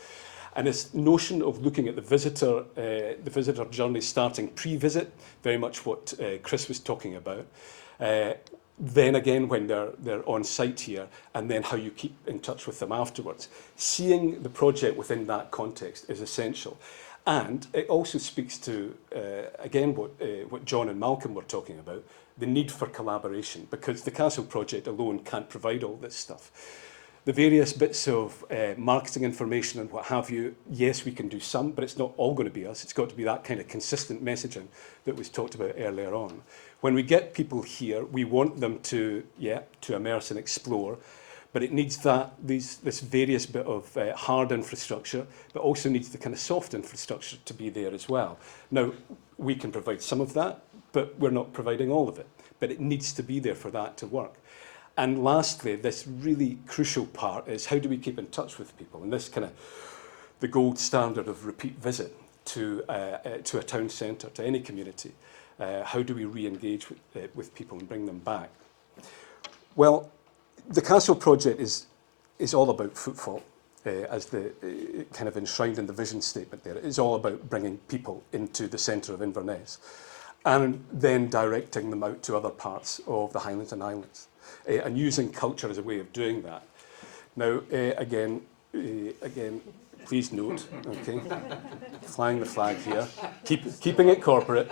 And this notion of looking at the visitor journey starting pre-visit, very much what Chris was talking about. Then again, when they're on site here, and then how you keep in touch with them afterwards. Seeing the project within that context is essential. And it also speaks to, again, what John and Malcolm were talking about, the need for collaboration, because the castle project alone can't provide all this stuff. The various bits of marketing information and what have you, yes, we can do some, but it's not all going to be us. It's got to be that kind of consistent messaging that was talked about earlier on. When we get people here, we want them to immerse and explore, but it needs this various bit of hard infrastructure, but also needs the kind of soft infrastructure to be there as well. Now, we can provide some of that, but we're not providing all of it. But it needs to be there for that to work. And lastly, this really crucial part is how do we keep in touch with people? And this kind of the gold standard of repeat visit to a town centre, to any community. How do we re-engage with people and bring them back? Well, the castle project is all about footfall, as the kind of enshrined in the vision statement there. It's all about bringing people into the centre of Inverness and then directing them out to other parts of the Highlands and Islands, and using culture as a way of doing that. Now, again, please note, okay, flying the flag here, keeping it corporate.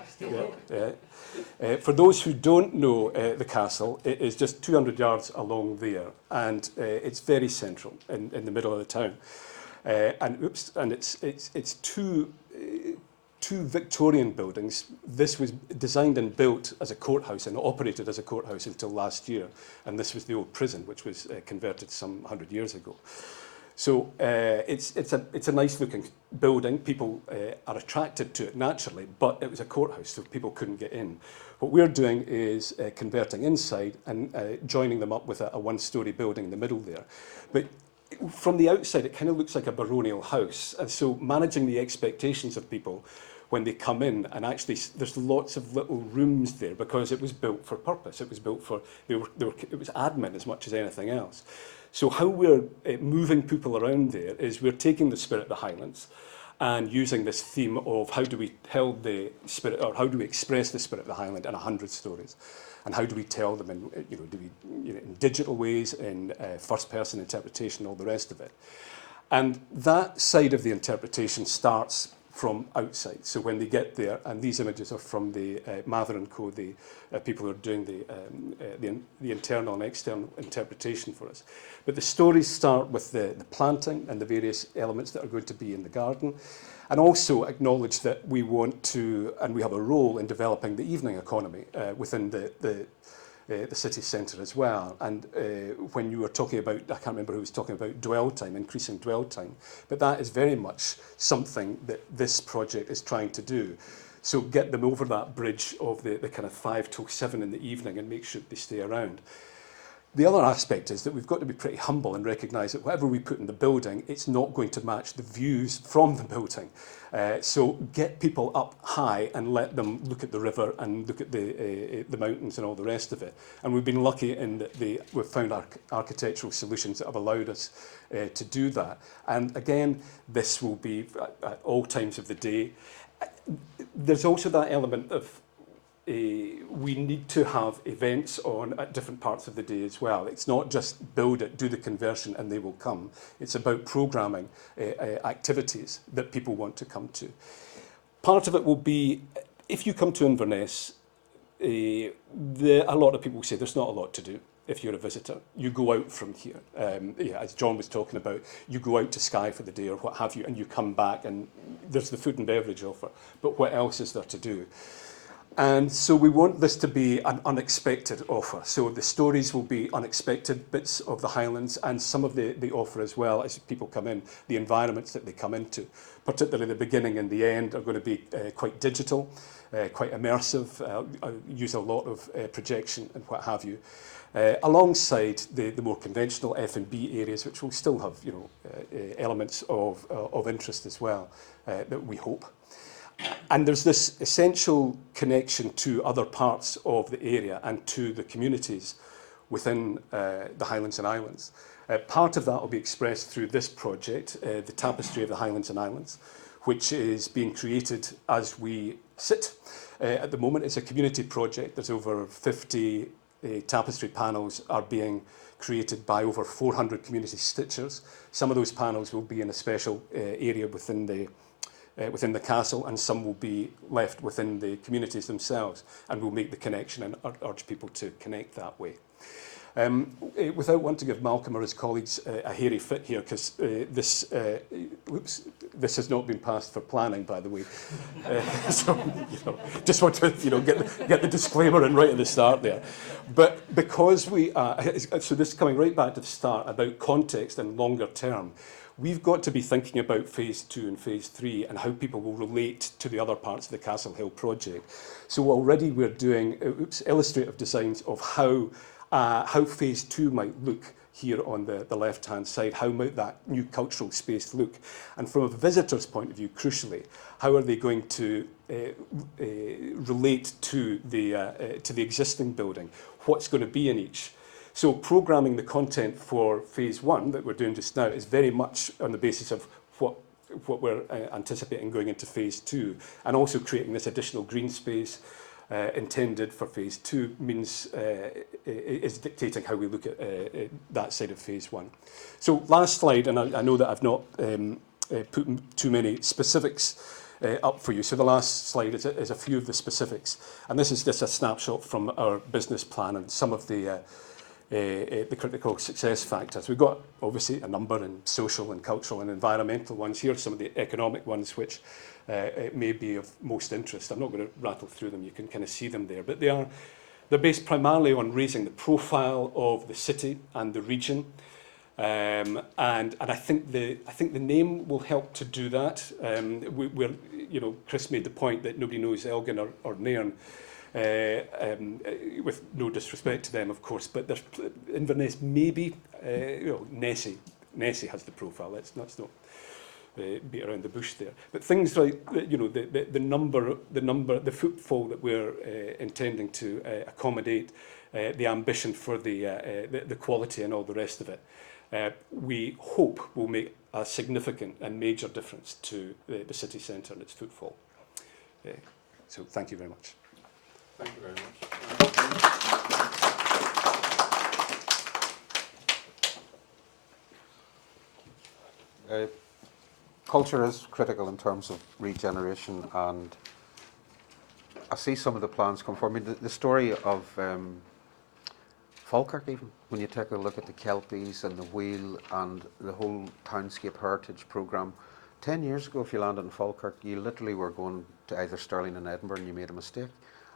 For those who don't know the castle, it is just 200 yards along there, and it's very central in the middle of the town. And it's two Victorian buildings. This was designed and built as a courthouse and operated as a courthouse until last year. And this was the old prison, which was converted some 100 years ago. So it's a nice looking building. People are attracted to it naturally, but it was a courthouse, so people couldn't get in. What we're doing is converting inside and joining them up with a one-storey building in the middle there. But from the outside, it kind of looks like a baronial house. And so managing the expectations of people when they come in, and actually there's lots of little rooms there because it was built for purpose. It was built for, it was admin as much as anything else. So how we're moving people around there is we're taking the spirit of the Highlands and using this theme of how do we tell the spirit, or how do we express the spirit of the Highland in 100 stories, and how do we tell them in, in digital ways, in first-person interpretation, all the rest of it. And that side of the interpretation starts from outside. So when they get there, and these images are from the Mather & Co, the people who are doing the internal and external interpretation for us. But the stories start with the planting and the various elements that are going to be in the garden, and also acknowledge that we want to, and we have a role in developing the evening economy within the city centre as well. And when you were talking about, I can't remember who was talking about dwell time, increasing dwell time, but that is very much something that this project is trying to do. So get them over that bridge of the kind of 5 till 7 in the evening and make sure they stay around. The other aspect is that we've got to be pretty humble and recognise that whatever we put in the building, it's not going to match the views from the building. So get people up high and let them look at the river and look at the mountains and all the rest of it. And we've been lucky in that we've found architectural solutions that have allowed us to do that. And again, this will be at all times of the day. There's also that element of we need to have events on at different parts of the day as well. It's not just build it, do the conversion and they will come. It's about programming activities that people want to come to. Part of it will be, if you come to Inverness, a lot of people say there's not a lot to do. if you're a visitor. You go out from here. Yeah, as John was talking about, you go out to Skye for the day or what have you, and you come back and there's the food and beverage offer. But what else is there to do? And so we want this to be an unexpected offer. So the stories will be unexpected bits of the Highlands, and some of the offer as well as people come in, the environments that they come into, particularly the beginning and the end, are going to be quite digital, quite immersive, use a lot of projection and what have you. Alongside the more conventional F&B areas, which will still have elements of interest as well, that we hope. And there's this essential connection to other parts of the area and to the communities within the Highlands and Islands. Part of that will be expressed through this project, the Tapestry of the Highlands and Islands, which is being created as we sit. At the moment, it's a community project. There's over 50 tapestry panels are being created by over 400 community stitchers. Some of those panels will be in a special area within the castle, and some will be left within the communities themselves, and we'll make the connection and urge people to connect that way. Without wanting to give Malcolm or his colleagues a hairy fit here, because this has not been passed for planning, by the way. So, just want to get the disclaimer in right at the start there. But because we are, so this is coming right back to the start about context and longer term, we've got to be thinking about phase 2 and phase 3 and how people will relate to the other parts of the Castle Hill project. So already we're doing illustrative designs of how phase 2 might look here on the left-hand side. How might that new cultural space look? And from a visitor's point of view, crucially, how are they going to relate to the existing building? What's going to be in each? So programming the content for phase 1 that we're doing just now is very much on the basis of what we're anticipating going into phase 2, and also creating this additional green space intended for phase 2 means is dictating how we look at that side of phase 1. So last slide, and I know that I've not put too many specifics up for you. So the last slide is a few of the specifics, and this is just a snapshot from our business plan and some of the critical success factors. We've got obviously a number in social and cultural and environmental ones. Here are some of the economic ones which may be of most interest. I'm not going to rattle through them, you can kind of see them there, but they're based primarily on raising the profile of the city and the region. And I think the name will help to do that. Chris made the point that nobody knows Elgin or Nairn. With no disrespect to them, of course, but there's Inverness maybe. Nessie has the profile. Let's not beat around the bush there. But things like the number, the footfall that we're intending to accommodate, the ambition for the quality and all the rest of it, we hope will make a significant and major difference to the city centre and its footfall. So thank you very much. Thank you very much. Culture is critical in terms of regeneration, and I see some of the plans come forward. I mean, the story of Falkirk, even when you take a look at the Kelpies and the Wheel and the whole Townscape Heritage Programme. 10 years ago, if you landed in Falkirk, you literally were going to either Stirling and Edinburgh, and you made a mistake.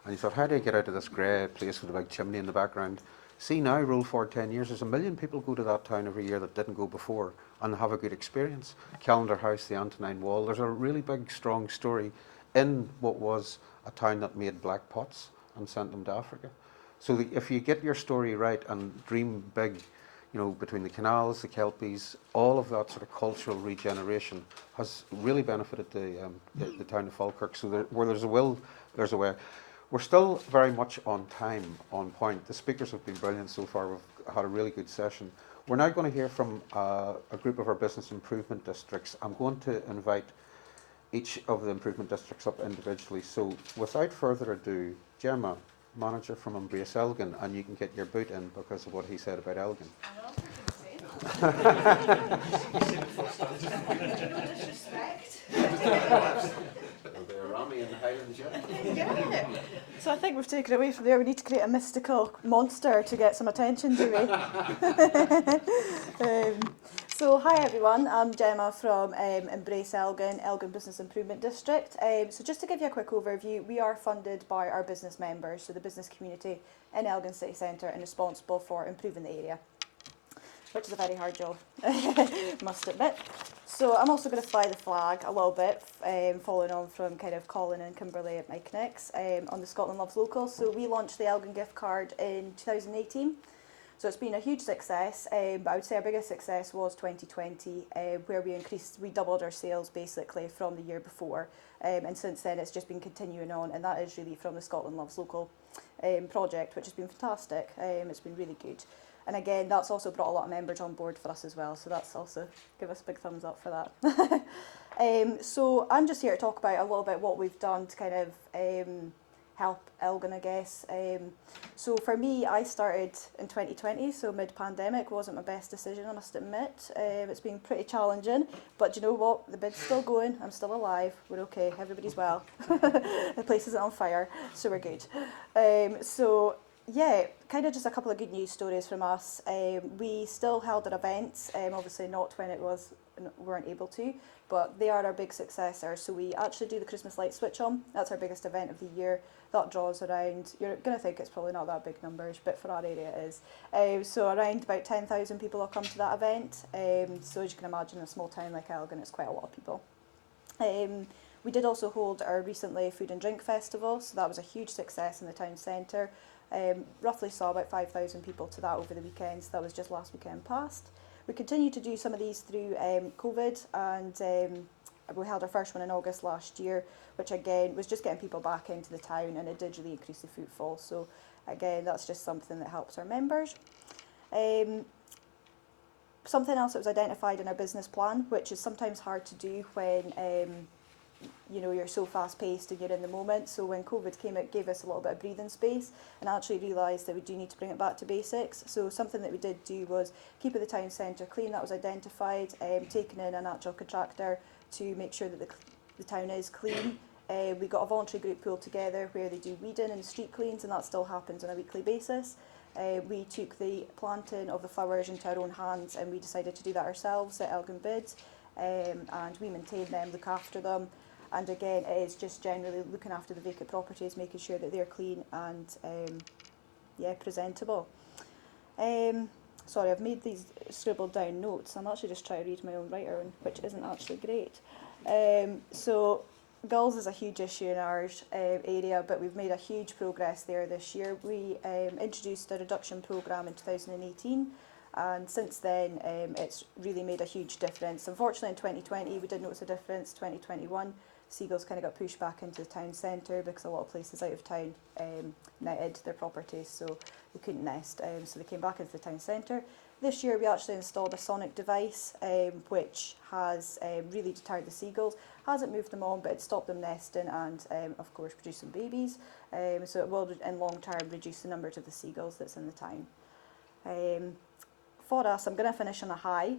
And you thought, how do I get out of this grey place with a big chimney in the background? See now, roll forward 10 years, there's 1 million people go to that town every year that didn't go before and have a good experience. Callendar House, the Antonine Wall, there's a really big, strong story in what was a town that made black pots and sent them to Africa. So if you get your story right and dream big, between the canals, the Kelpies, all of that sort of cultural regeneration has really benefited the town of Falkirk. So where there's a will, there's a way. We're still very much on time, on point. The speakers have been brilliant so far. We've had a really good session. We're now going to hear from a group of our business improvement districts. I'm going to invite each of the improvement districts up individually. So without further ado, Gemma, manager from Embrace Elgin, and you can get your boot in because of what he said about Elgin. Rami in the Highlands yet? Yeah. So I think we've taken it away from there. We need to create a mystical monster to get some attention, do we? So hi everyone, I'm Gemma from Embrace Elgin, Elgin Business Improvement District. So just to give you a quick overview, we are funded by our business members, so the business community in Elgin City Centre, and responsible for improving the area, which is a very hard job, must admit. So I'm also going to fly the flag a little bit, following on from kind of Colin and Kimberly at Myconix on the Scotland Loves Local. So we launched the Elgin gift card in 2018. So it's been a huge success, but I would say our biggest success was 2020, where we doubled our sales basically from the year before. And since then it's just been continuing on, and that is really from the Scotland Loves Local project, which has been fantastic. It's been really good. And again, that's also brought a lot of members on board for us as well, so that's also, give us a big thumbs up for that. So I'm just here to talk about a little bit what we've done to kind of help Elgin, I guess. So for me, I started in 2020, so mid-pandemic wasn't my best decision, I must admit. It's been pretty challenging, but you know what? The bid's still going, I'm still alive, we're okay, everybody's well. The place isn't on fire, so we're good. So yeah, kind of just a couple of good news stories from us. We still held our events, obviously not when it was weren't able to, but they are our big successors. So we actually do the Christmas light switch on. That's our biggest event of the year. That draws around, you're going to think it's probably not that big numbers, but for our area it is. So around about 10,000 people will come to that event. So as you can imagine, in a small town like Elgin, it's quite a lot of people. We did also hold our recently food and drink festival, so that was a huge success in the town centre. Roughly saw about 5,000 people to that over the weekend, so that was just last weekend past. We continue to do some of these through COVID, and we held our first one in August last year, which again was just getting people back into the town, and it did really increase the footfall. So again, that's just something that helps our members. Something else that was identified in our business plan, which is sometimes hard to do when you know, you're so fast paced and you're in the moment. So when COVID came, it gave us a little bit of breathing space, and actually realised that we do need to bring it back to basics. So something that we did do was keeping the town centre clean. That was identified, taking in an actual contractor to make sure that the town is clean. We got a voluntary group pulled together where they do weeding and street cleans, and that still happens on a weekly basis. We took the planting of the flowers into our own hands, and we decided to do that ourselves at Elgin Bids, and we maintain them, look after them. And again, it is just generally looking after the vacant properties, making sure that they're clean and yeah, presentable. Sorry, I've made these scribbled down notes. I'm actually just trying to read my own writing, which isn't actually great. So gulls is a huge issue in our area, but we've made a huge progress there this year. We introduced a reduction programme in 2018, and since then it's really made a huge difference. Unfortunately in 2020 we did notice a difference. 2021 seagulls kind of got pushed back into the town centre because a lot of places out of town netted their properties, so they couldn't nest, so they came back into the town centre. This year we actually installed a sonic device which has really deterred the seagulls. Hasn't moved them on, but it stopped them nesting and of course producing babies, so it will in long term reduce the numbers of the seagulls that's in the town. For us, I'm going to finish on a high.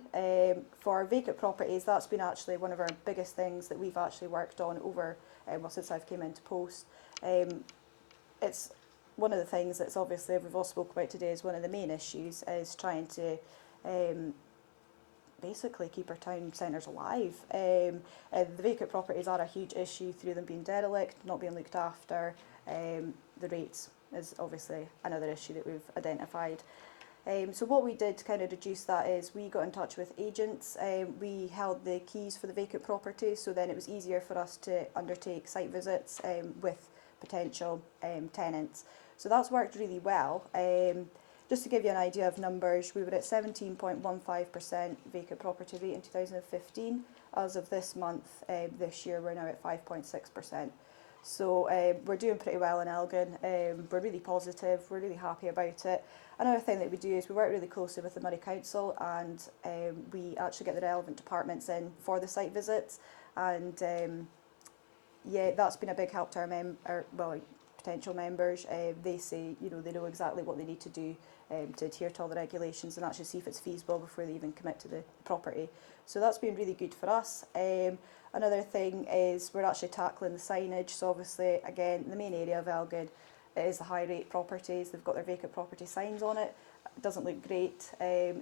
For vacant properties, that's been actually one of our biggest things that we've actually worked on over, well, since I've came into post. It's one of the things that's obviously we've all spoke about today is one of the main issues is trying to basically keep our town centres alive. The vacant properties are a huge issue through them being derelict, not being looked after. The rates is obviously another issue that we've identified. So what we did to kind of reduce that is we got in touch with agents. We held the keys for the vacant properties, so then it was easier for us to undertake site visits with potential tenants. So that's worked really well. Just to give you an idea of numbers, we were at 17.15% vacant property rate in 2015. As of this month, this year, we're now at 5.6%. So we're doing pretty well in Elgin. We're really positive, we're really happy about it. Another thing that we do is we work really closely with the Moray Council, and we actually get the relevant departments in for the site visits, and yeah, that's been a big help to our potential members, they say, you know, they know exactly what they need to do to adhere to all the regulations and actually see if it's feasible before they even commit to the property. So that's been really good for us. Another thing is we're actually tackling the signage. So obviously, again, the main area of Elgin is the high rate properties. They've got their vacant property signs on it. It doesn't look great.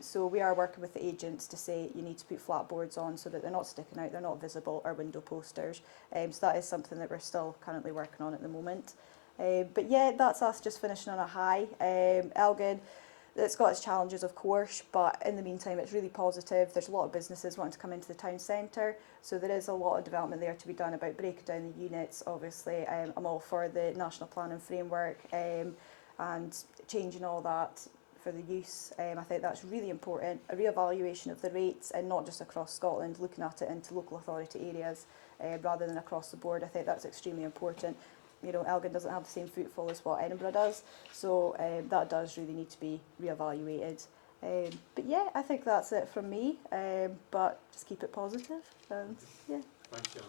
So we are working with the agents to say you need to put flat boards on so that they're not sticking out, they're not visible, or window posters. So that is something that we're still currently working on at the moment. But yeah, that's us just finishing on a high. Elgin, it's got its challenges, of course, but in the meantime, it's really positive. There's a lot of businesses wanting to come into the town centre, so there is a lot of development there to be done about breaking down the units. Obviously, I'm all for the national planning framework and changing all that for the use. I think that's really important. A re-evaluation of the rates, and not just across Scotland, looking at it into local authority areas rather than across the board. I think that's extremely important. You know, Elgin doesn't have the same footfall as what Edinburgh does, so that does really need to be re-evaluated. But yeah, I think that's it from me, but just keep it positive, and yeah. Thank you.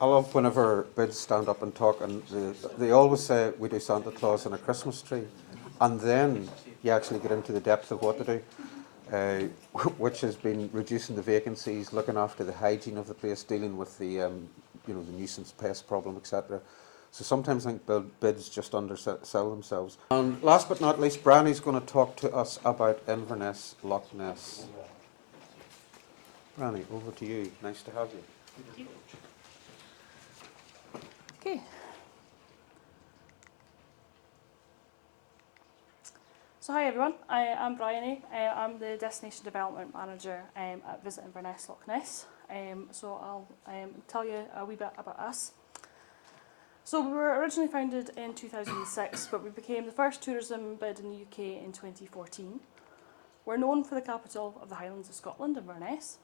I love whenever bids stand up and talk, and they always say we do Santa Claus and a Christmas tree, and then you actually get into the depth of what to do. Which has been reducing the vacancies, looking after the hygiene of the place, dealing with the you know, the nuisance pest problem, etc. So sometimes I think bids just undersell themselves. And last but not least, Branny's going to talk to us about Inverness Loch Ness. Branny, over to you. Nice to have you. Okay. So hi everyone, I'm Bryony. I'm the Destination Development Manager at Visit Inverness Loch Ness. So I'll tell you a wee bit about us. So we were originally founded in 2006, but we became the first tourism bid in the UK in 2014. We're known for the capital of the Highlands of Scotland, Inverness,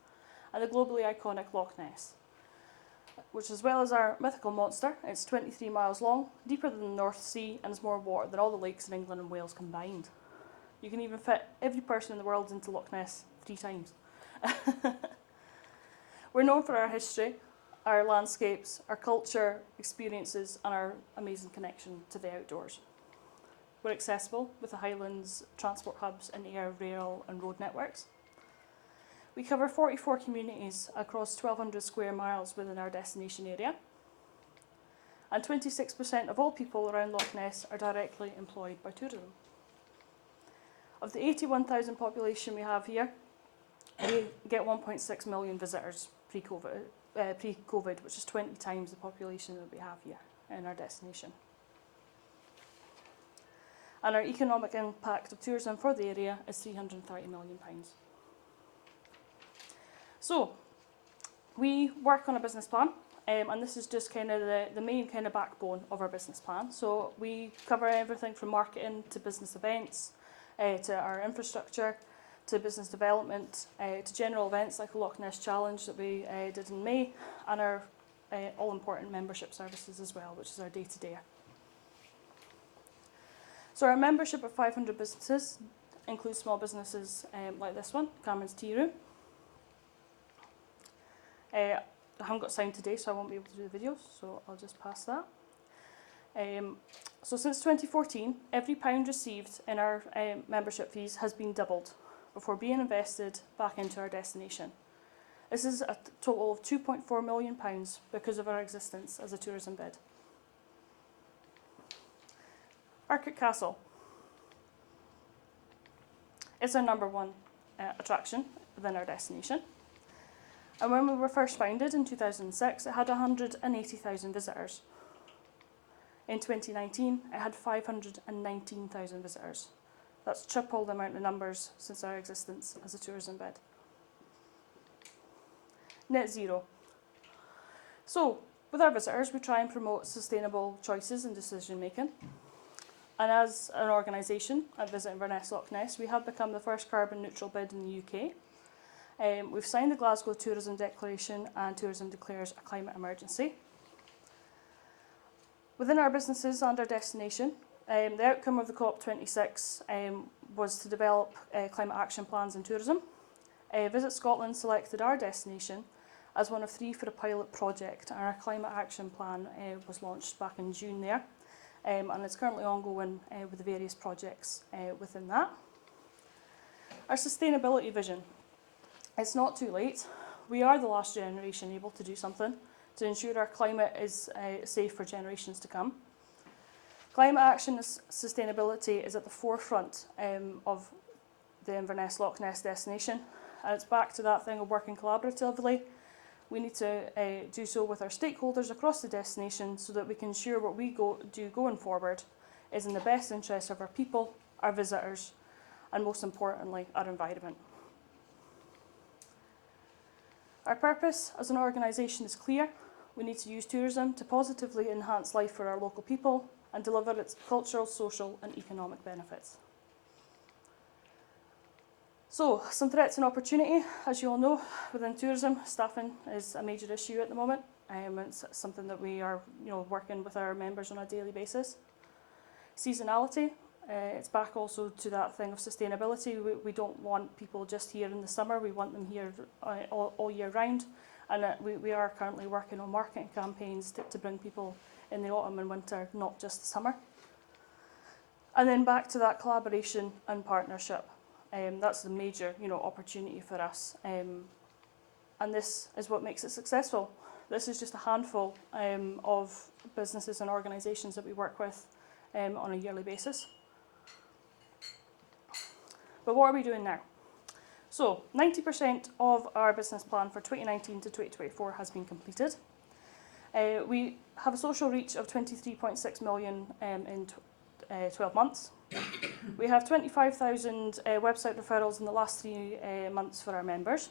and the globally iconic Loch Ness, which, as well as our mythical monster, it's 23 miles long, deeper than the North Sea, and has more water than all the lakes in England and Wales combined. You can even fit every person in the world into Loch Ness 3 times. We're known for our history, our landscapes, our culture, experiences, and our amazing connection to the outdoors. We're accessible with the Highlands transport hubs and air, rail and road networks. We cover 44 communities across 1,200 square miles within our destination area. And 26% of all people around Loch Ness are directly employed by tourism. Of the 81,000 population we have here, we get 1.6 million visitors pre-COVID, which is 20 times the population that we have here in our destination. And our economic impact of tourism for the area is £330 million. So, we work on a business plan, and this is just kind of the main kind of backbone of our business plan. So we cover everything from marketing to business events, to our infrastructure, to business development, to general events like the Loch Ness Challenge that we did in May, and our all-important membership services as well, which is our day-to-day. So our membership of 500 businesses includes small businesses like this one, Cameron's Tea Room. I haven't got sound today, so I won't be able to do the videos, so I'll just pass that. So since 2014, every pound received in our membership fees has been doubled before being invested back into our destination. This is a total of £2.4 million because of our existence as a tourism bid. Arcot Castle. It's our number one attraction within our destination. And when we were first founded in 2006, it had 180,000 visitors. In 2019, it had 519,000 visitors. That's triple the amount of numbers since our existence as a tourism bid. Net zero. So, with our visitors, we try and promote sustainable choices and decision making. And as an organisation at Visit Inverness Loch Ness, we have become the first carbon neutral bid in the UK. We've signed the Glasgow Tourism Declaration, and tourism declares a climate emergency. Within our businesses and our destination, the outcome of the COP26 was to develop climate action plans in tourism. Visit Scotland selected our destination as one of 3 for a pilot project, and our climate action plan was launched back in June there, and it's currently ongoing with the various projects within that. Our sustainability vision. It's not too late. We are the last generation able to do something to ensure our climate is safe for generations to come. Climate action and sustainability is at the forefront of the Inverness Loch Ness destination, and it's back to that thing of working collaboratively. We need to do so with our stakeholders across the destination so that we can ensure what we do going forward is in the best interest of our people, our visitors, and most importantly, our environment. Our purpose as an organisation is clear. We need to use tourism to positively enhance life for our local people and deliver its cultural, social and economic benefits. So, some threats and opportunity. As you all know, within tourism, staffing is a major issue at the moment. It's something that we are working with our members on a daily basis. Seasonality. It's back also to that thing of sustainability. We don't want people just here in the summer, we want them here all year round. And we are currently working on marketing campaigns to bring people in the autumn and winter, not just the summer. And then back to that collaboration and partnership. That's the major opportunity for us. And this is what makes it successful. This is just a handful of businesses and organisations that we work with on a yearly basis. But what are we doing now? So 90% of our business plan for 2019 to 2024 has been completed. We have a social reach of 23.6 million in 12 months. We have 25,000 website referrals in the last 3 months for our members.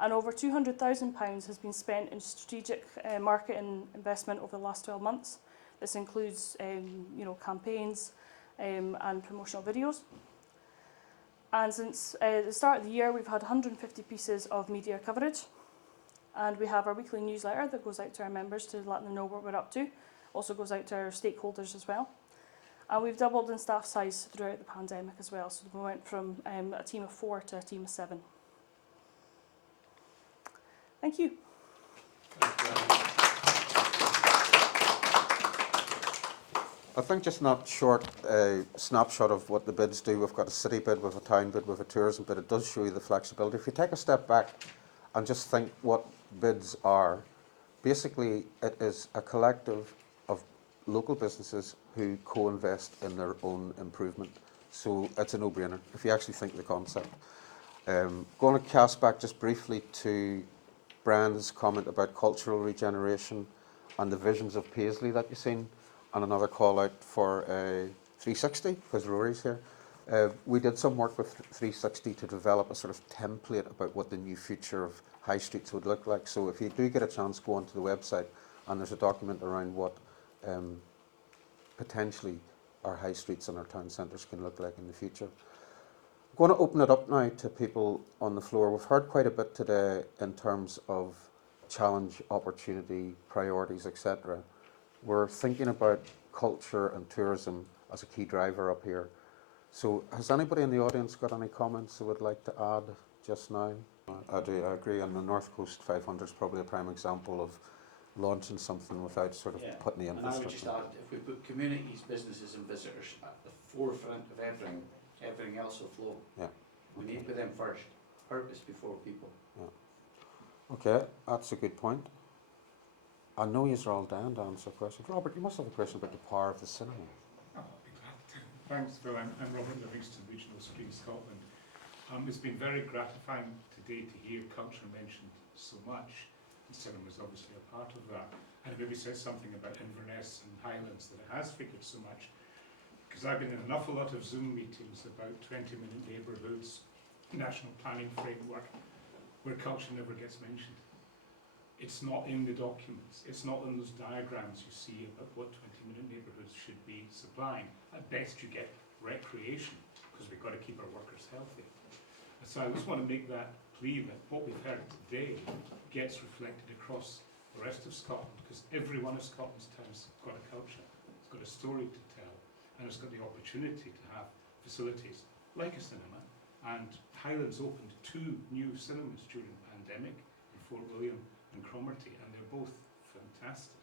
And over £200,000 has been spent in strategic marketing investment over the last 12 months. This includes campaigns and promotional videos. And since the start of the year, we've had 150 pieces of media coverage. And we have our weekly newsletter that goes out to our members to let them know what we're up to. Also goes out to our stakeholders as well. And we've doubled in staff size throughout the pandemic as well. So we went from a team of 4 to a team of 7. Thank you. I think just not short snapshot of what the bids do. We've got a city bid, we've a town bid, we've a tourism bid. It does show you the flexibility. If you take a step back and just think what bids are, basically it is a collective of local businesses who co-invest in their own improvement. So it's a no-brainer if you actually think the concept. Going to cast back just briefly to Brian's comment about cultural regeneration and the visions of Paisley that you've seen, and another call out for 360, because Rory's here. We did some work with 360 to develop a sort of template about what the new future of high streets would look like. So if you do get a chance, go onto the website, and there's a document around what potentially our high streets and our town centres can look like in the future. I'm going to open it up now to people on the floor. We've heard quite a bit today in terms of challenge, opportunity, priorities, etc. We're thinking about culture and tourism as a key driver up here. So has anybody in the audience got any comments they would like to add just now? I do, I agree, and the North Coast 500 is probably a prime example of launching something without sort of putting the infrastructure. And I would just add, if we put communities, businesses and visitors at the forefront of everything else will flow. Yeah. We need to put them first, purpose before people. Yeah. Okay, that's a good point. I know you're all down to answer questions. Robert, you must have a question about the power of the cinema. Oh, I'll be glad to. Thanks, Phil. I'm Robert Livingston, Regional Screen Scotland. It's been very gratifying today to hear culture mentioned so much, and cinema is obviously a part of that. And it maybe says something about Inverness and Highlands that it has figured so much, because I've been in an awful lot of Zoom meetings about 20-minute neighbourhoods, national planning framework, where culture never gets mentioned. It's not in the documents, it's not in those diagrams you see about what 20-minute neighbourhoods should be supplying. At best you get recreation, because we've got to keep our workers healthy. And so I just want to make that plea that what we've heard today gets reflected across the rest of Scotland, because every one of Scotland's towns has got a culture, it's got a story to tell, and it's got the opportunity to have facilities like a cinema. And Highlands opened 2 new cinemas during the pandemic in Fort William and Cromarty, and they're both fantastic.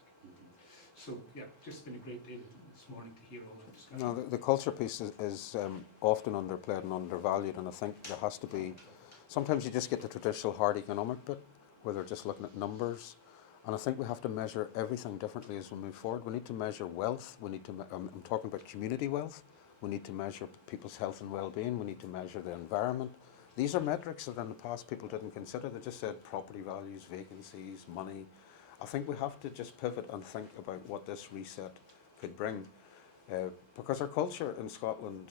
So yeah, just been a great day this morning to hear all that discussion. No, the culture piece is often underplayed and undervalued, and I think there has to be, sometimes you just get the traditional hard economic bit, where they're just looking at numbers, and I think we have to measure everything differently as we move forward. We need to measure wealth, we need to, I'm talking about community wealth, we need to measure people's health and well-being, we need to measure the environment. These are metrics that in the past people didn't consider. They just said property values, vacancies, money. I think we have to just pivot and think about what this reset could bring. Because our culture in Scotland,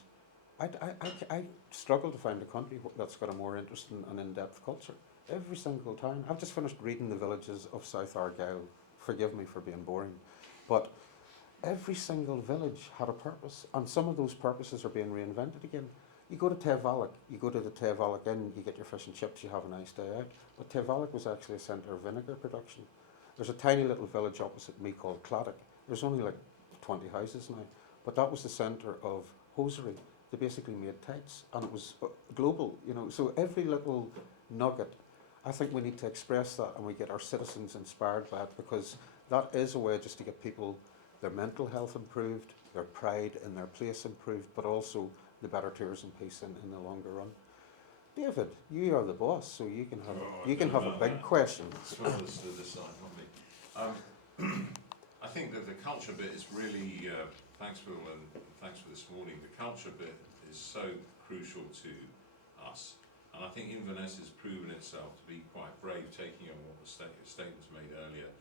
I struggle to find a country that's got a more interesting and in-depth culture. Every single time. I've just finished reading The Villages of South Argyll. Forgive me for being boring. But every single village had a purpose, and some of those purposes are being reinvented again. You go to Tevalloch, you go to the Tevalloch Inn, you get your fish and chips, you have a nice day out. But Tevalloch was actually a centre of vinegar production. There's a tiny little village opposite me called Claddock. There's only like 20 houses now. But that was the centre of hosiery. They basically made tights, and it was global, you know. So every little nugget, I think we need to express that, and we get our citizens inspired by it, because that is a way just to get people, their mental health improved, their pride in their place improved, but also the better tourism piece in the longer run. David, you are the boss, so you can have a big question. Spoilers to this side, not me. I think that the culture bit is really, thanks Will and thanks for this morning, the culture bit is so crucial to us. And I think Inverness has proven itself to be quite brave, taking on what the statements made earlier.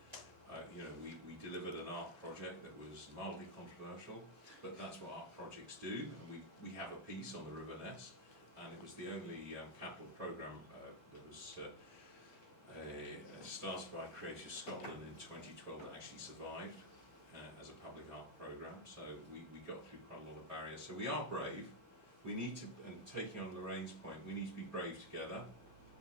You know, we delivered an art project that was mildly controversial, but that's what art projects do. And we have a piece on the River Ness, and it was the only capital programme that was started by Creative Scotland in 2012 that actually survived as a public art programme. So we got through quite a lot of barriers. So we are brave. We need to, and taking on Lorraine's point, we need to be brave together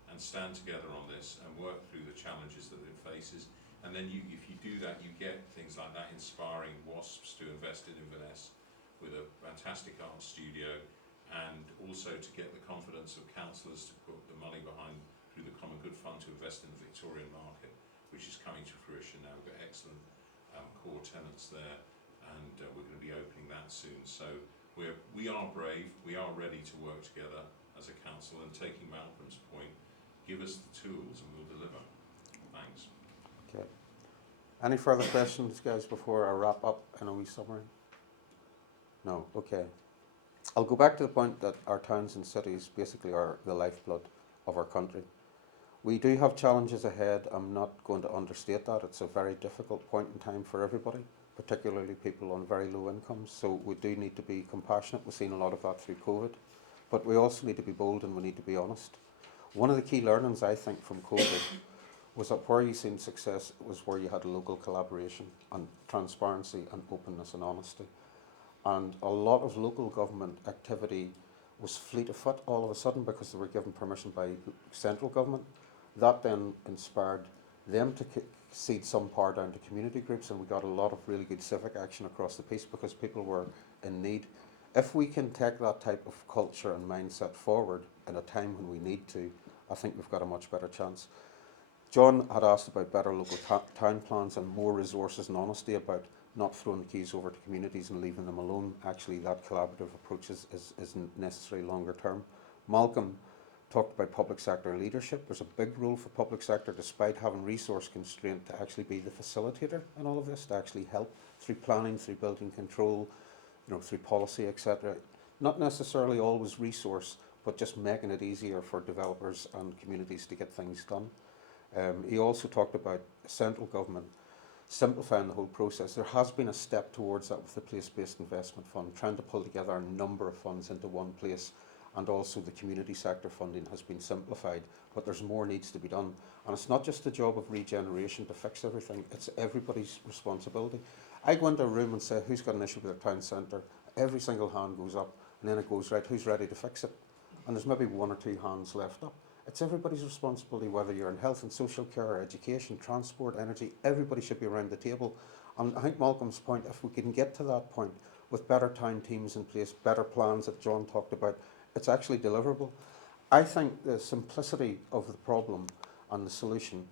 and stand together on this and work through the challenges that it faces. And then if you do that, you get things like that, inspiring WASPs to invest in Inverness with a fantastic art studio, and also to get the confidence of councillors to put the money behind through the Common Good Fund to invest in the Victorian market, which is coming to fruition now. We've got excellent core tenants there, and we're going to be opening that soon. So we are brave, we are ready to work together as a council, and taking Malcolm's point, give us the tools and we'll deliver. Thanks. Okay. Any further questions, guys, before I wrap up in a wee summary? No? Okay. I'll go back to the point that our towns and cities basically are the lifeblood of our country. We do have challenges ahead. I'm not going to understate that. It's a very difficult point in time for everybody, particularly people on very low incomes. So we do need to be compassionate. We've seen a lot of that through COVID. But we also need to be bold, and we need to be honest. One of the key learnings, I think, from COVID was that where you seen success was where you had local collaboration and transparency and openness and honesty. And a lot of local government activity was fleet of foot all of a sudden because they were given permission by central government. That then inspired them to cede some power down to community groups, and we got a lot of really good civic action across the piece because people were in need. If we can take that type of culture and mindset forward in a time when we need to, I think we've got a much better chance. John had asked about better local town plans and more resources and honesty about not throwing the keys over to communities and leaving them alone. Actually, that collaborative approach isn't necessarily longer term. Malcolm talked about public sector leadership. There's a big role for public sector, despite having resource constraint, to actually be the facilitator in all of this, to actually help through planning, through building control, through policy, etc. Not necessarily always resource, but just making it easier for developers and communities to get things done. He also talked about central government simplifying the whole process. There has been a step towards that with the place-based investment fund, trying to pull together a number of funds into one place, and also the community sector funding has been simplified, but there's more needs to be done. And it's not just the job of regeneration to fix everything, it's everybody's responsibility. I go into a room and say, who's got an issue with their town centre? Every single hand goes up, and then it goes, right, who's ready to fix it? And there's maybe one or two hands left up. It's everybody's responsibility, whether you're in health and social care, or education, transport, energy, everybody should be around the table. And I think Malcolm's point, if we can get to that point with better town teams in place, better plans that John talked about, it's actually deliverable. I think the simplicity of the problem and the solution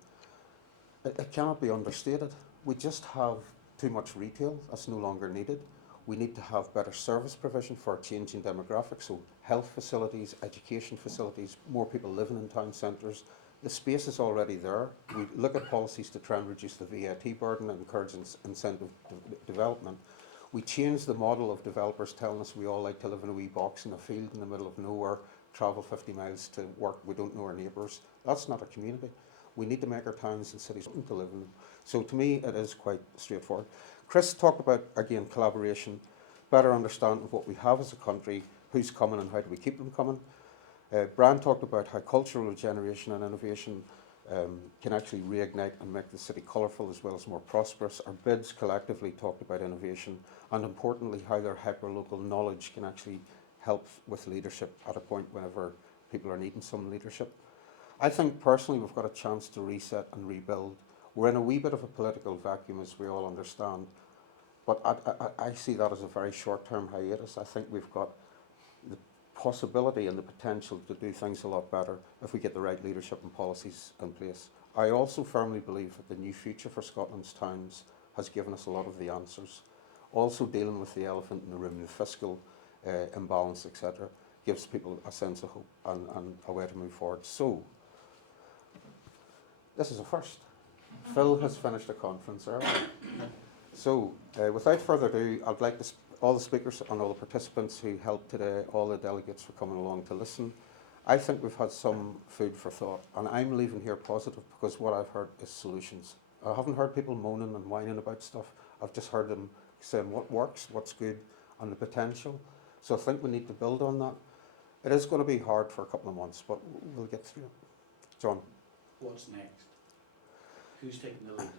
it cannot be understated. We just have too much retail that's no longer needed. We need to have better service provision for our changing demographics, so health facilities, education facilities, more people living in town centres. The space is already there. We look at policies to try and reduce the VAT burden and encourage incentive development. We change the model of developers telling us we all like to live in a wee box in a field in the middle of nowhere, travel 50 miles to work, we don't know our neighbours. That's not a community. We need to make our towns and cities something to live in. So to me, it is quite straightforward. Chris talked about, again, collaboration, better understanding of what we have as a country, who's coming and how do we keep them coming. Brian talked about how cultural regeneration and innovation can actually reignite and make the city colourful as well as more prosperous. Our bids collectively talked about innovation and importantly how their hyper-local knowledge can actually help with leadership at a point whenever people are needing some leadership. I think personally we've got a chance to reset and rebuild. We're in a wee bit of a political vacuum, as we all understand, but I see that as a very short-term hiatus. I think we've got the possibility and the potential to do things a lot better if we get the right leadership and policies in place. I also firmly believe that the new future for Scotland's towns has given us a lot of the answers. Also dealing with the elephant in the room, the fiscal imbalance, etc., gives people a sense of hope and a way to move forward. So, this is a first. Phil has finished a conference early. So, without further ado, I'd like to all the speakers and all the participants who helped today, all the delegates for coming along to listen. I think we've had some food for thought, and I'm leaving here positive because what I've heard is solutions. I haven't heard people moaning and whining about stuff. I've just heard them saying what works, what's good, and the potential. So I think we need to build on that. It is going to be hard for a couple of months, but we'll get through it. John? What's next? Who's taking the lead?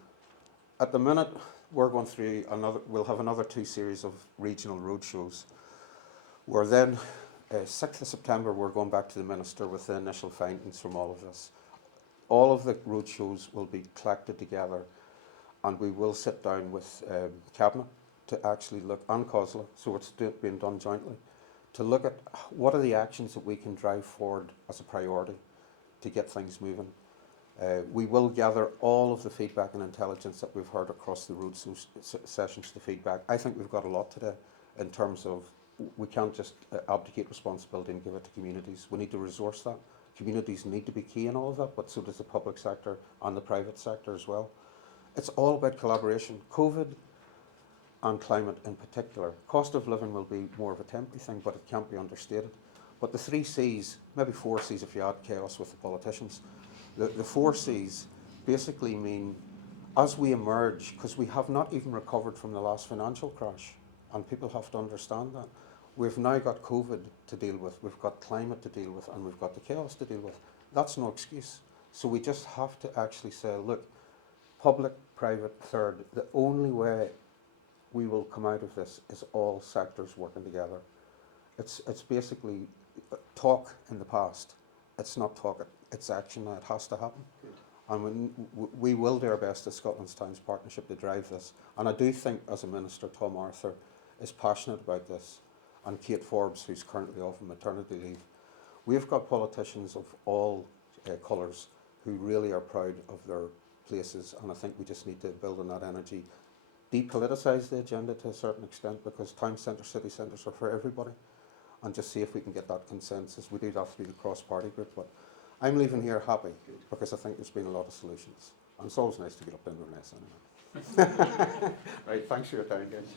At the minute, we're going through we'll have another 2 series of regional roadshows. We're then, 6th of September, we're going back to the Minister with the initial findings from all of this. All of the roadshows will be collected together and we will sit down with Cabinet to actually look, and COSLA, so it's being done jointly, to look at what are the actions that we can drive forward as a priority to get things moving. We will gather all of the feedback and intelligence that we've heard across the roadshow sessions to feedback. I think we've got a lot today in terms of we can't just abdicate responsibility and give it to communities. We need to resource that. Communities need to be key in all of that, but so does the public sector and the private sector as well. It's all about collaboration. COVID and climate in particular. Cost of living will be more of a temporary thing, but it can't be understated. But the 3 C's, maybe 4 C's if you add chaos with the politicians, the 4 C's basically mean as we emerge, because we have not even recovered from the last financial crash, and people have to understand that. We've now got COVID to deal with, we've got climate to deal with, and we've got the chaos to deal with. That's no excuse. So we just have to actually say, look, public, private, third, the only way we will come out of this is all sectors working together. It's basically talk in the past. It's not talk, it's action now. It has to happen. Good. And we will do our best as Scotland's Towns Partnership to drive this. And I do think, as a Minister, Tom Arthur is passionate about this, and Kate Forbes, who's currently off on maternity leave. We've got politicians of all colours who really are proud of their places, and I think we just need to build on that energy, depoliticise the agenda to a certain extent, because town centres, city centres are for everybody, and just see if we can get that consensus. We do that through the cross-party group, but I'm leaving here happy because I think there's been a lot of solutions. And it's always nice to get up in Inverness anyway. Right, thanks for your time, guys.